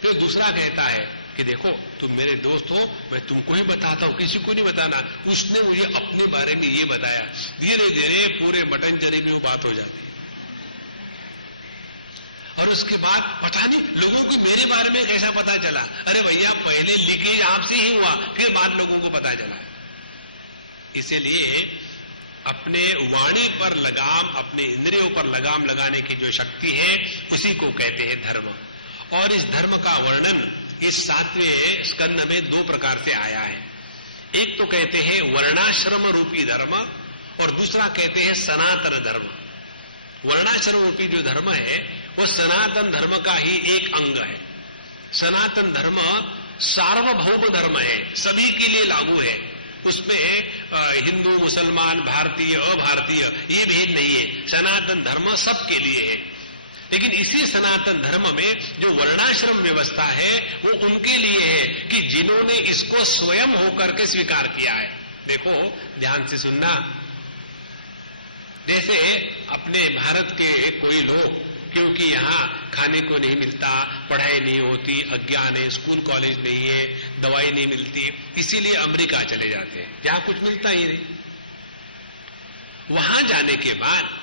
फिर दूसरा कहता है कि देखो तुम मेरे दोस्त हो, मैं तुमको ही बताता हूं, किसी को नहीं बताना, उसने मुझे अपने बारे में ये बताया। धीरे धीरे पूरे मटन चने में वो बात हो जाती है, और उसके बाद पता नहीं लोगों को मेरे बारे में कैसा पता चला। अरे भैया, पहले लीकेज आपसे ही हुआ, फिर बाद लोगों को पता चला। इसीलिए अपने वाणी पर लगाम, अपने इंद्रियों पर लगाम लगाने की जो शक्ति है, उसी को कहते हैं धर्म। और इस धर्म का वर्णन इस 7वें स्कंद में 2 प्रकार से आया है। एक तो कहते हैं वर्णाश्रम रूपी धर्म, और दूसरा कहते हैं सनातन धर्म। वर्णाश्रम रूपी जो धर्म है वो सनातन धर्म का ही एक अंग है। सनातन धर्म सार्वभौम धर्म है, सभी के लिए लागू है। उसमें हिंदू, मुसलमान, भारतीय, अभारतीय ये भेद नहीं है। सनातन धर्म सबके लिए है। लेकिन इसी सनातन धर्म में जो वर्णाश्रम व्यवस्था है वो उनके लिए है कि जिन्होंने इसको स्वयं होकर के स्वीकार किया है। देखो ध्यान से सुनना, जैसे अपने भारत के कोई लोग, क्योंकि यहाँ खाने को नहीं मिलता, पढ़ाई नहीं होती, अज्ञान है, स्कूल कॉलेज नहीं है, दवाई नहीं मिलती, इसीलिए अमेरिका चले जाते हैं, जहां कुछ मिलता ही नहीं। वहां जाने के बाद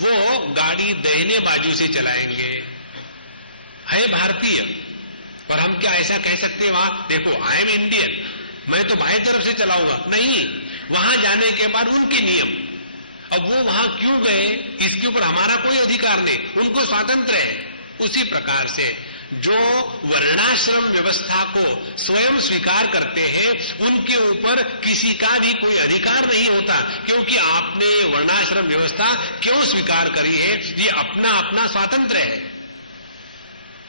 वो गाड़ी दाहिने बाजू से चलाएंगे, है भारतीय, और हम क्या ऐसा कह सकते हैं वहां देखो आई एम इंडियन, मैं तो बाएं तरफ से चलाऊंगा? नहीं, वहां जाने के बाद उनके नियम। अब वो वहां क्यों गए, इसके ऊपर हमारा कोई अधिकार नहीं, उनको स्वातंत्र है। उसी प्रकार से जो वर्णाश्रम व्यवस्था को स्वयं स्वीकार करते हैं उनके ऊपर किसी का भी कोई अधिकार नहीं होता, क्योंकि आपने वर्णाश्रम व्यवस्था क्यों स्वीकार करी है, ये अपना अपना स्वातंत्र है।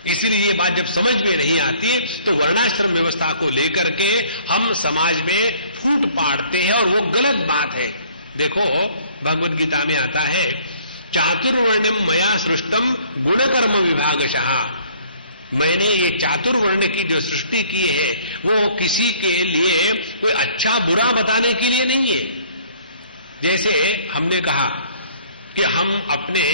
इसलिए ये बात जब समझ में नहीं आती तो वर्णाश्रम व्यवस्था को लेकर के हम समाज में फूट पाड़ते हैं, और वो गलत बात है। देखो भगवद गीता में आता है, चातुर्वर्ण्यम मया सृष्टम गुणकर्म विभागशः। मैंने ये चातुर्वर्ण की जो सृष्टि की है वो किसी के लिए कोई अच्छा बुरा बताने के लिए नहीं है। जैसे हमने कहा कि हम अपने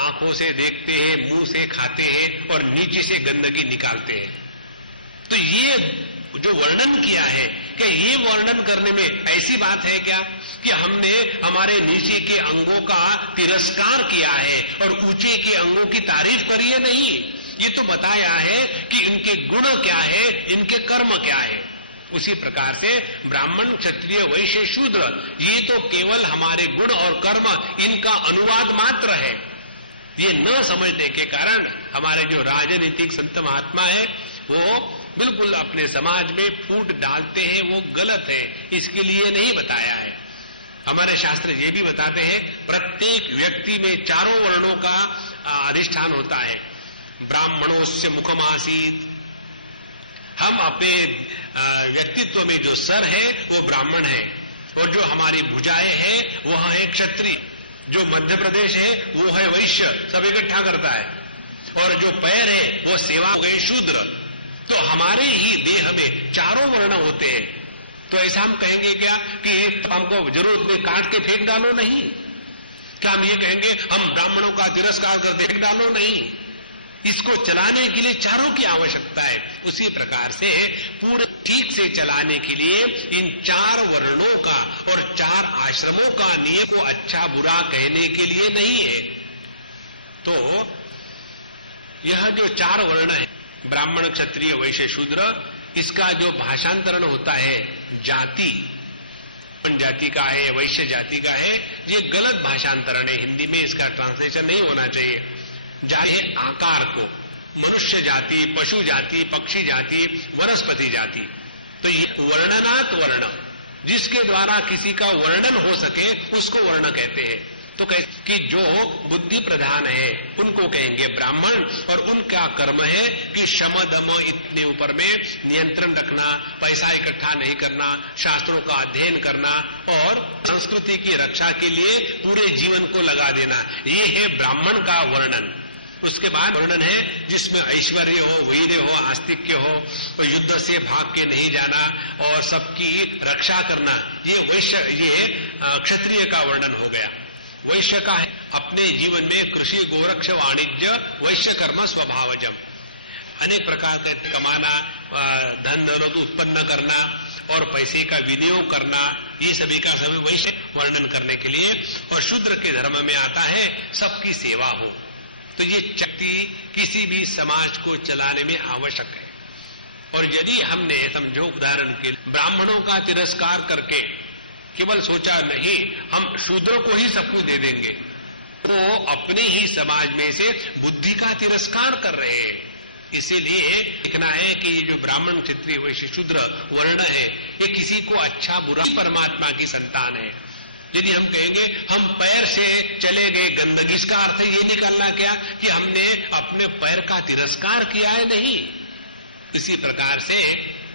आंखों से देखते हैं, मुंह से खाते हैं और नीचे से गंदगी निकालते हैं, तो ये जो वर्णन किया है, क्या ये वर्णन करने में ऐसी बात है क्या कि हमने हमारे नीचे के अंगों का तिरस्कार किया है और ऊंचे के अंगों की तारीफ करी है? नहीं, ये तो बताया है कि इनके गुण क्या है, इनके कर्म क्या है। उसी प्रकार से ब्राह्मण, क्षत्रिय, वैश्य, शूद्र, ये तो केवल हमारे गुण और कर्म इनका अनुवाद मात्र है। ये न समझने के कारण हमारे जो राजनीतिक संत महात्मा है वो बिल्कुल अपने समाज में फूट डालते हैं, वो गलत है, इसके लिए नहीं बताया है। हमारे शास्त्र ये भी बताते हैं प्रत्येक व्यक्ति में चारों वर्णों का अधिष्ठान होता है। ब्राह्मणोस्य मुखमासीत, हम अपने व्यक्तित्व में जो सर है वो ब्राह्मण है, और जो हमारी भुजाएं हैं वह है क्षत्रिय, जो मध्य प्रदेश है वो है वैश्य, सब इकट्ठा करता है, और जो पैर है वो सेवा हो गए शूद्र। तो हमारे ही देह में चारों वर्ण होते हैं। तो ऐसा हम कहेंगे क्या कि हमको जरूरत में काट के फेंक डालो? नहीं। क्या हम ये कहेंगे हम ब्राह्मणों का तिरस्कार करते फेंक डालो? नहीं। इसको चलाने के लिए चारों की आवश्यकता है। उसी प्रकार से पूरे ठीक से चलाने के लिए इन चार वर्णों का और चार आश्रमों का नियम को अच्छा बुरा कहने के लिए नहीं है। तो यह जो चार वर्ण है, ब्राह्मण क्षत्रिय वैश्य शूद्र, इसका जो भाषांतरण होता है जाति, जाति का है, वैश्य जाति का है, ये गलत भाषांतरण है। हिंदी में इसका ट्रांसलेशन नहीं होना चाहिए। जाति है आकार को, मनुष्य जाति, पशु जाति, पक्षी जाति, वनस्पति जाति। तो ये वर्णनात् वर्ण, जिसके द्वारा किसी का वर्णन हो सके उसको वर्ण कहते हैं। तो कि जो बुद्धि प्रधान है उनको कहेंगे ब्राह्मण, और उनका कर्म है कि शम दम इतने ऊपर में नियंत्रण रखना, पैसा इकट्ठा नहीं करना, शास्त्रों का अध्ययन करना और संस्कृति की रक्षा के लिए पूरे जीवन को लगा देना, ये है ब्राह्मण का वर्णन। उसके बाद वर्णन है जिसमें ऐश्वर्य हो, वीर्य हो, आस्तिक्य हो, और युद्ध से भाग के नहीं जाना और सबकी रक्षा करना, ये वैश्य, ये क्षत्रिय का वर्णन हो गया। वैश्य का है अपने जीवन में कृषि, गोरक्ष, वाणिज्य, वैश्य कर्म स्वभावजम, अनेक प्रकार के कमाना, धन दौलत उत्पन्न करना और पैसे का विनियोग करना, ये सभी का सभी वैश्य वर्णन करने के लिए। और शूद्र के धर्म में आता है सबकी सेवा हो। तो ये शक्ति किसी भी समाज को चलाने में आवश्यक है। और यदि हमने समझो उदाहरण के ब्राह्मणों का तिरस्कार करके केवल सोचा नहीं हम शूद्रों को ही सब कुछ दे देंगे, तो अपने ही समाज में से बुद्धि का तिरस्कार कर रहे हैं। इसीलिए देखना है कि ये जो ब्राह्मण क्षत्रिय वैश्य शूद्र वर्ण है, ये किसी को अच्छा बुरा परमात्मा की संतान है। यदि हम कहेंगे हम पैर से चले गए गंदगी, इसका अर्थ ये निकालना क्या कि हमने अपने पैर का तिरस्कार किया है? नहीं। इसी प्रकार से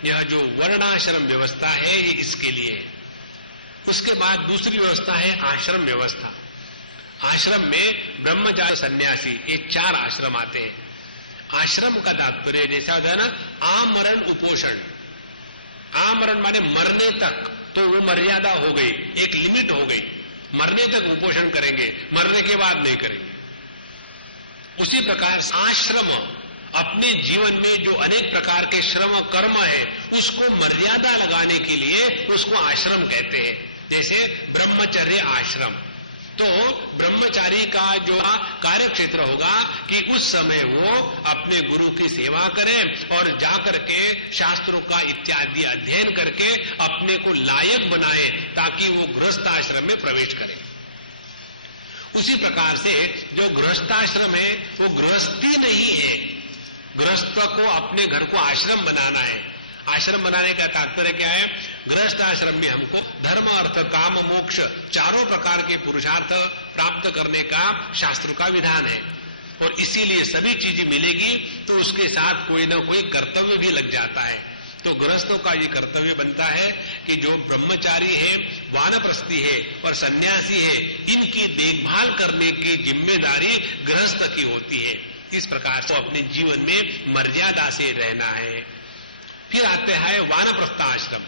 यह जो वर्णाश्रम व्यवस्था है ये इसके लिए। उसके बाद दूसरी व्यवस्था है आश्रम व्यवस्था। आश्रम में ब्रह्मचारी, सन्यासी, ये चार आश्रम आते हैं। आश्रम का तात्पर्य जैसा होता है ना, आमरण उपोषण। आमरण माने मरने तक, तो वो मर्यादा हो गई, एक लिमिट हो गई, मरने तक उपोषण करेंगे, मरने के बाद नहीं करेंगे। उसी प्रकार आश्रम अपने जीवन में जो अनेक प्रकार के श्रम कर्म है उसको मर्यादा लगाने के लिए उसको आश्रम कहते हैं। जैसे ब्रह्मचर्य आश्रम, तो ब्रह्मचारी का जो कार्य क्षेत्र होगा कि उस समय वो अपने गुरु की सेवा करें और जाकर के शास्त्रों का इत्यादि अध्ययन करके अपने को लायक बनाए ताकि वो गृहस्थाश्रम में प्रवेश करे। उसी प्रकार से जो गृहस्थाश्रम है वो गृहस्थी नहीं है, गृहस्थ को अपने घर को आश्रम बनाना है। आश्रम बनाने का तात्पर्य क्या है? गृहस्थ आश्रम में हमको धर्म, अर्थ, काम, मोक्ष चारों प्रकार के पुरुषार्थ प्राप्त करने का शास्त्र का विधान है। और इसीलिए सभी चीजें मिलेगी तो उसके साथ कोई न कोई कर्तव्य भी लग जाता है। तो गृहस्थों का ये कर्तव्य बनता है कि जो ब्रह्मचारी है, वानप्रस्थी है और सन्यासी है, इनकी देखभाल करने की जिम्मेदारी गृहस्थ की होती है। इस प्रकार से अपने जीवन में मर्यादा से रहना है। फिर आते हैं वानप्रस्थाश्रम।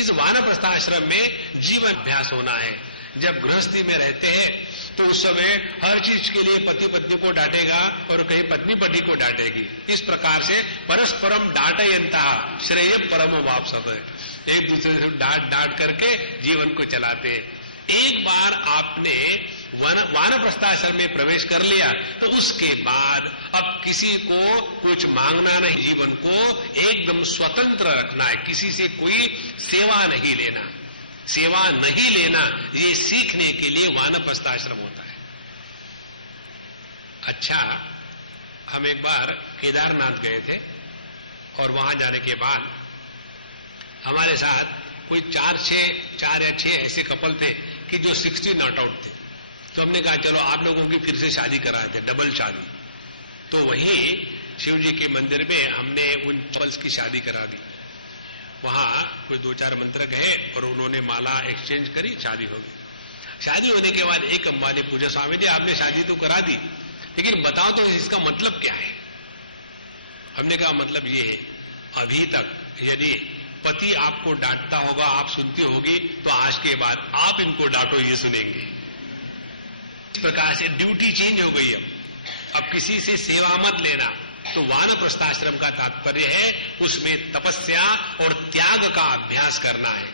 इस वानप्रस्थाश्रम में जीवन अभ्यास होना है। जब गृहस्थी में रहते हैं तो उस समय हर चीज के लिए पति पत्नी को डांटेगा और कहीं पत्नी पति को डांटेगी। इस प्रकार से परस्परम डांटयंता श्रेय परम वापसत, एक दूसरे से डांट डांट करके जीवन को चलाते हैं। एक बार आपने वानप्रस्थाश्रम में प्रवेश कर लिया तो उसके बाद अब किसी को कुछ मांगना नहीं, जीवन को एकदम स्वतंत्र रखना है, किसी से कोई सेवा नहीं लेना। सेवा नहीं लेना ये सीखने के लिए वानप्रस्थाश्रम होता है। अच्छा, हम एक बार केदारनाथ गए थे और वहां जाने के बाद हमारे साथ कोई 4 या 6 ऐसे कपल थे कि जो 60 नॉट आउट थे। तो हमने कहा चलो आप लोगों की फिर से शादी कराए थे, डबल शादी। तो वही शिव जी के मंदिर में हमने उन कपल्स की शादी करा दी। वहां कुछ 2-4 मंत्र गए और उन्होंने माला एक्सचेंज करी, शादी हो गई। शादी होने के बाद एक अम्मा ने पूछा, स्वामी जी आपने शादी तो करा दी, लेकिन बताओ तो इसका मतलब क्या है। हमने कहा मतलब ये है, अभी तक यदि पति आपको डांटता होगा, आप सुनती होगी, तो आज के बाद आप इनको डांटो, ये सुनेंगे। इस प्रकार से ड्यूटी चेंज हो गई। अब किसी से सेवा मत लेना। तो वानप्रस्थाश्रम का तात्पर्य है उसमें तपस्या और त्याग का अभ्यास करना है।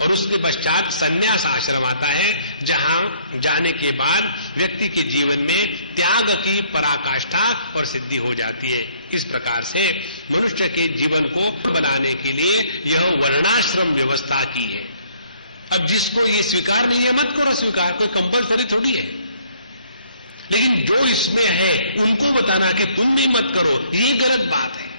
और उसके पश्चात संन्यास आश्रम आता है, जहां जाने के बाद व्यक्ति के जीवन में त्याग की पराकाष्ठा और सिद्धि हो जाती है। इस प्रकार से मनुष्य के जीवन को बनाने के लिए यह वर्णाश्रम व्यवस्था की है। अब जिसको ये स्वीकार नहीं है मत करो स्वीकार, कोई कंपल्सरी थोड़ी है। लेकिन जो इसमें है उनको बताना कि तुम भी मत करो, ये गलत बात है।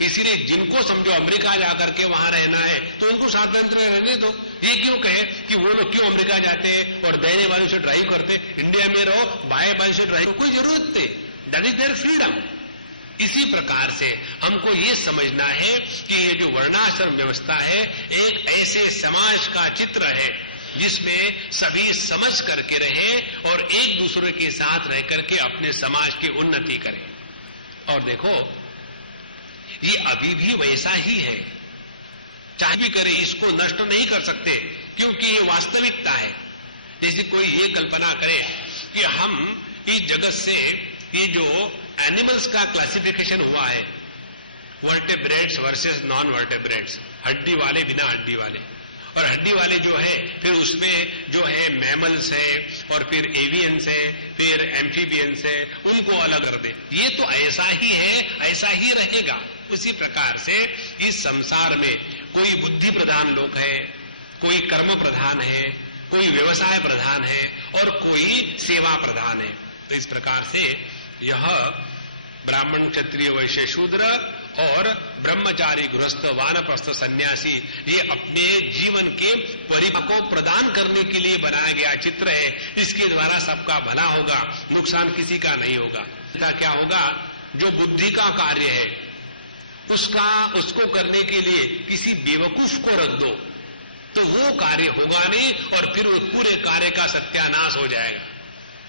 इसीलिए जिनको समझो अमेरिका जाकर के वहां रहना है तो उनको स्वातंत्र रहने दो। ये क्यों कहे कि वो लोग क्यों अमेरिका जाते हैं और दाहिने बाजू से ड्राइव करते, इंडिया में रहो बाएं बाजू से ड्राइव, कोई जरूरत नहीं। That is their freedom. इसी प्रकार से हमको ये समझना है कि ये जो वर्णाश्रम व्यवस्था है एक ऐसे समाज का चित्र है जिसमें सभी समझ करके रहें और एक दूसरे के साथ रह करके अपने समाज की उन्नति करें। और देखो ये अभी भी वैसा ही है, चाहे भी करे, इसको नष्ट नहीं कर सकते, क्योंकि ये वास्तविकता है। जैसे कोई ये कल्पना करे कि हम इस जगत से ये जो एनिमल्स का क्लासिफिकेशन हुआ है, वर्टेब्रेट्स वर्सेस नॉन वर्टेब्रेट्स, हड्डी वाले बिना हड्डी वाले, और हड्डी वाले जो है फिर उसमें जो है मैमल्स है और फिर एवियंस है, फिर एम्फीबियंस है, उनको अलग कर दे। ये तो ऐसा ही है, ऐसा ही रहेगा। उसी प्रकार से इस संसार में कोई बुद्धि प्रधान लोग है, कोई कर्म प्रधान है, कोई व्यवसाय प्रधान है और कोई सेवा प्रधान है। तो इस प्रकार से यह ब्राह्मण क्षत्रिय वैश्य शूद्र और ब्रह्मचारी गृहस्थ वानप्रस्थ सन्यासी ये अपने जीवन के परिवार को प्रदान करने के लिए बनाया गया चित्र है। इसके द्वारा सबका भला होगा, नुकसान किसी का नहीं होगा। क्या होगा, जो बुद्धि का कार्य है उसको करने के लिए किसी बेवकूफ को रख दो तो वो कार्य होगा नहीं और फिर उस पूरे कार्य का सत्यानाश हो जाएगा।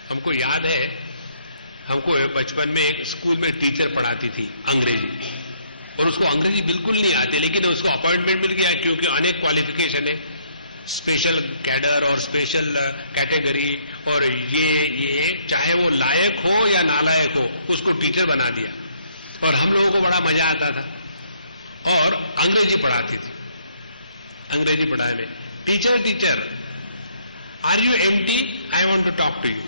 हमको याद है, हमको बचपन में एक स्कूल में टीचर पढ़ाती थी अंग्रेजी, और उसको अंग्रेजी बिल्कुल नहीं आते, लेकिन उसको अपॉइंटमेंट मिल गया क्योंकि अनेक क्वालिफिकेशन है, स्पेशल कैडर और स्पेशल कैटेगरी, और ये चाहे वो लायक हो या नालायक हो उसको टीचर बना दिया। और हम लोगों को बड़ा मजा आता था और अंग्रेजी पढ़ाती थी। अंग्रेजी पढ़ाए में teacher are you empty, I want to talk to you.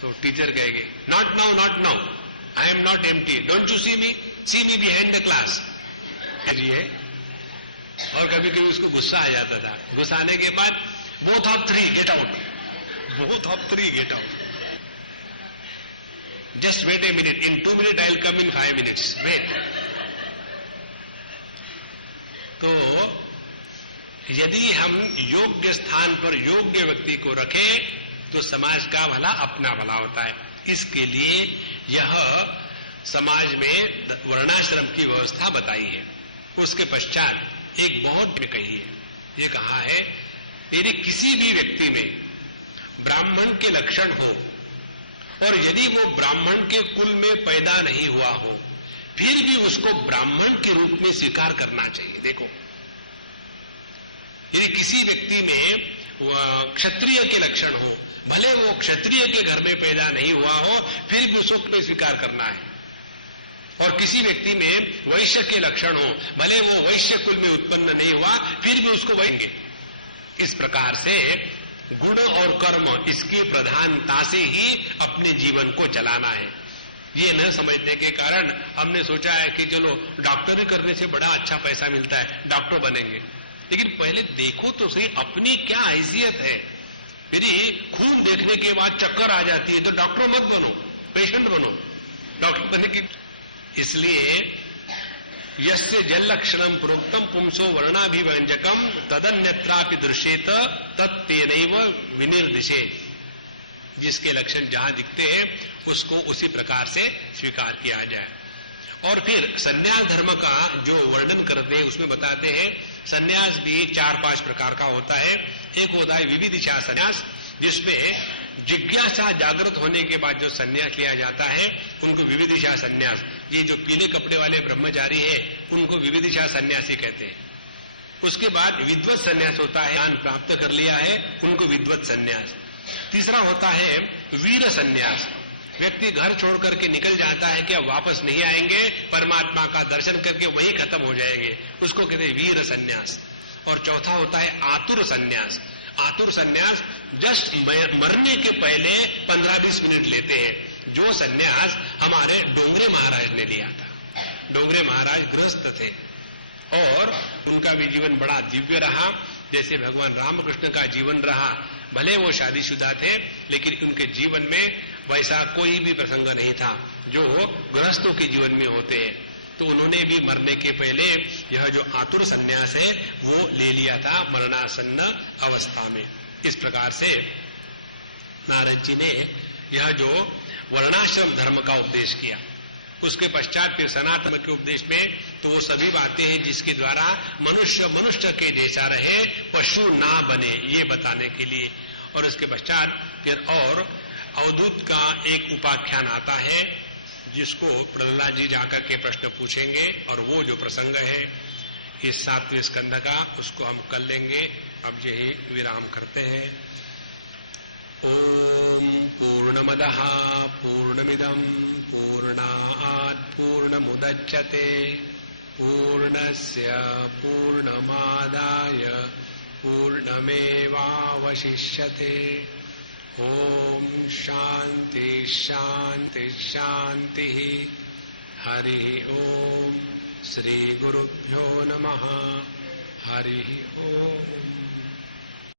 तो टीचर कहेंगे not now, I am not empty, don't you see me behind the class. और कभी कभी उसको गुस्सा आ जाता था। गुस्सा आने के बाद both of three get out, both of three get out, just wait a minute, in 2 minutes I will come in 5 minutes, wait. तो यदि हम योग्य स्थान पर योग्य व्यक्ति को रखें तो समाज का भला अपना भला होता है। इसके लिए यह समाज में वर्णाश्रम की व्यवस्था बताई है। उसके पश्चात एक बहुत कही है, ये कहा है यदि किसी भी व्यक्ति में ब्राह्मण के लक्षण हो और यदि वो ब्राह्मण के कुल में पैदा नहीं हुआ हो फिर भी उसको ब्राह्मण के रूप में स्वीकार करना चाहिए। देखो, यदि किसी व्यक्ति में क्षत्रिय के लक्षण हो, भले वो क्षत्रिय के घर में पैदा नहीं हुआ हो फिर भी उसको स्वीकार करना है, और किसी व्यक्ति में वैश्य के लक्षण हो, भले वो वैश्य कुल में उत्पन्न नहीं हुआ फिर भी उसको वैश्य। इस प्रकार से गुण और कर्म इसकी प्रधानता से ही अपने जीवन को चलाना है। ये न समझने के कारण हमने सोचा है कि चलो डॉक्टरी करने से बड़ा अच्छा पैसा मिलता है, डॉक्टर बनेंगे। लेकिन पहले देखो तो सही अपनी क्या हैसियत है। यदि खून देखने के बाद चक्कर आ जाती है तो डॉक्टर मत बनो, पेशेंट बनो, डॉक्टर बनने की। इसलिए यस्य जलक्षणम प्रोक्तम पुंसो वर्णाभिव्यंजकम तदन्यत्रापि दृश्येत तत्तेनैव विनिर्दिशेत। जिसके लक्षण जहां दिखते हैं उसको उसी प्रकार से स्वीकार किया जाए। और फिर संन्यास धर्म का जो वर्णन करते हैं उसमें बताते हैं संन्यास भी 4-5 प्रकार का होता है। एक होता है विविदिशा संन्यास, जिसमें जिज्ञासा जागृत होने के बाद जो संन्यास लिया जाता है उनको विविदिशा संन्यास। ये जो पीले कपड़े वाले ब्रह्मचारी है उनको विविदिशा सन्यासी कहते हैं। उसके बाद विद्वत संन्यास होता है, ज्ञान प्राप्त कर लिया है उनको विद्वत संन्यास। तीसरा होता है वीर संन्यास, व्यक्ति घर छोड़ करके निकल जाता है कि अब वापस नहीं आएंगे, परमात्मा का दर्शन करके वही खत्म हो जाएंगे, उसको कहते हैं वीर संन्यास। और चौथा होता है आतुर संन्यास। आतुर संन्यास जस्ट मरने के पहले 15-20 मिनट लेते हैं, जो संन्यास हमारे डोंगरे महाराज ने लिया था। डोंगरे महाराज गृहस्थ थे और उनका भी जीवन बड़ा दिव्य रहा, जैसे भगवान रामकृष्ण का जीवन रहा। भले वो शादीशुदा थे लेकिन उनके जीवन में वैसा कोई भी प्रसंग नहीं था जो गृहस्थों के जीवन में होते हैं। तो उन्होंने भी मरने के पहले यह जो आतुर संन्यास है वो ले लिया था मरणासन्न अवस्था में। इस प्रकार से नारद जी ने यह जो वर्णाश्रम धर्म का उपदेश किया, उसके पश्चात फिर सनातन के उपदेश में तो वो सभी बातें हैं जिसके द्वारा मनुष्य मनुष्य के जैसा रहे, पशु ना बने, ये बताने के लिए। और उसके पश्चात फिर और अवधूत का एक उपाख्यान आता है जिसको प्रहलाद जी जाकर के प्रश्न पूछेंगे, और वो जो प्रसंग है इस 7वें स्कंध का उसको हम कर लेंगे। अब यही विराम करते हैं। ओम पूर्णमदः पूर्णमिदं पूर्णात् पूर्णमुदच्यते पूर्णस्य पूर्णमादाय पूर्णमेवावशिष्यते। ओम शांति शांति शांति। हरि ओम। श्री गुरुभ्यो नमः। हरि ओम।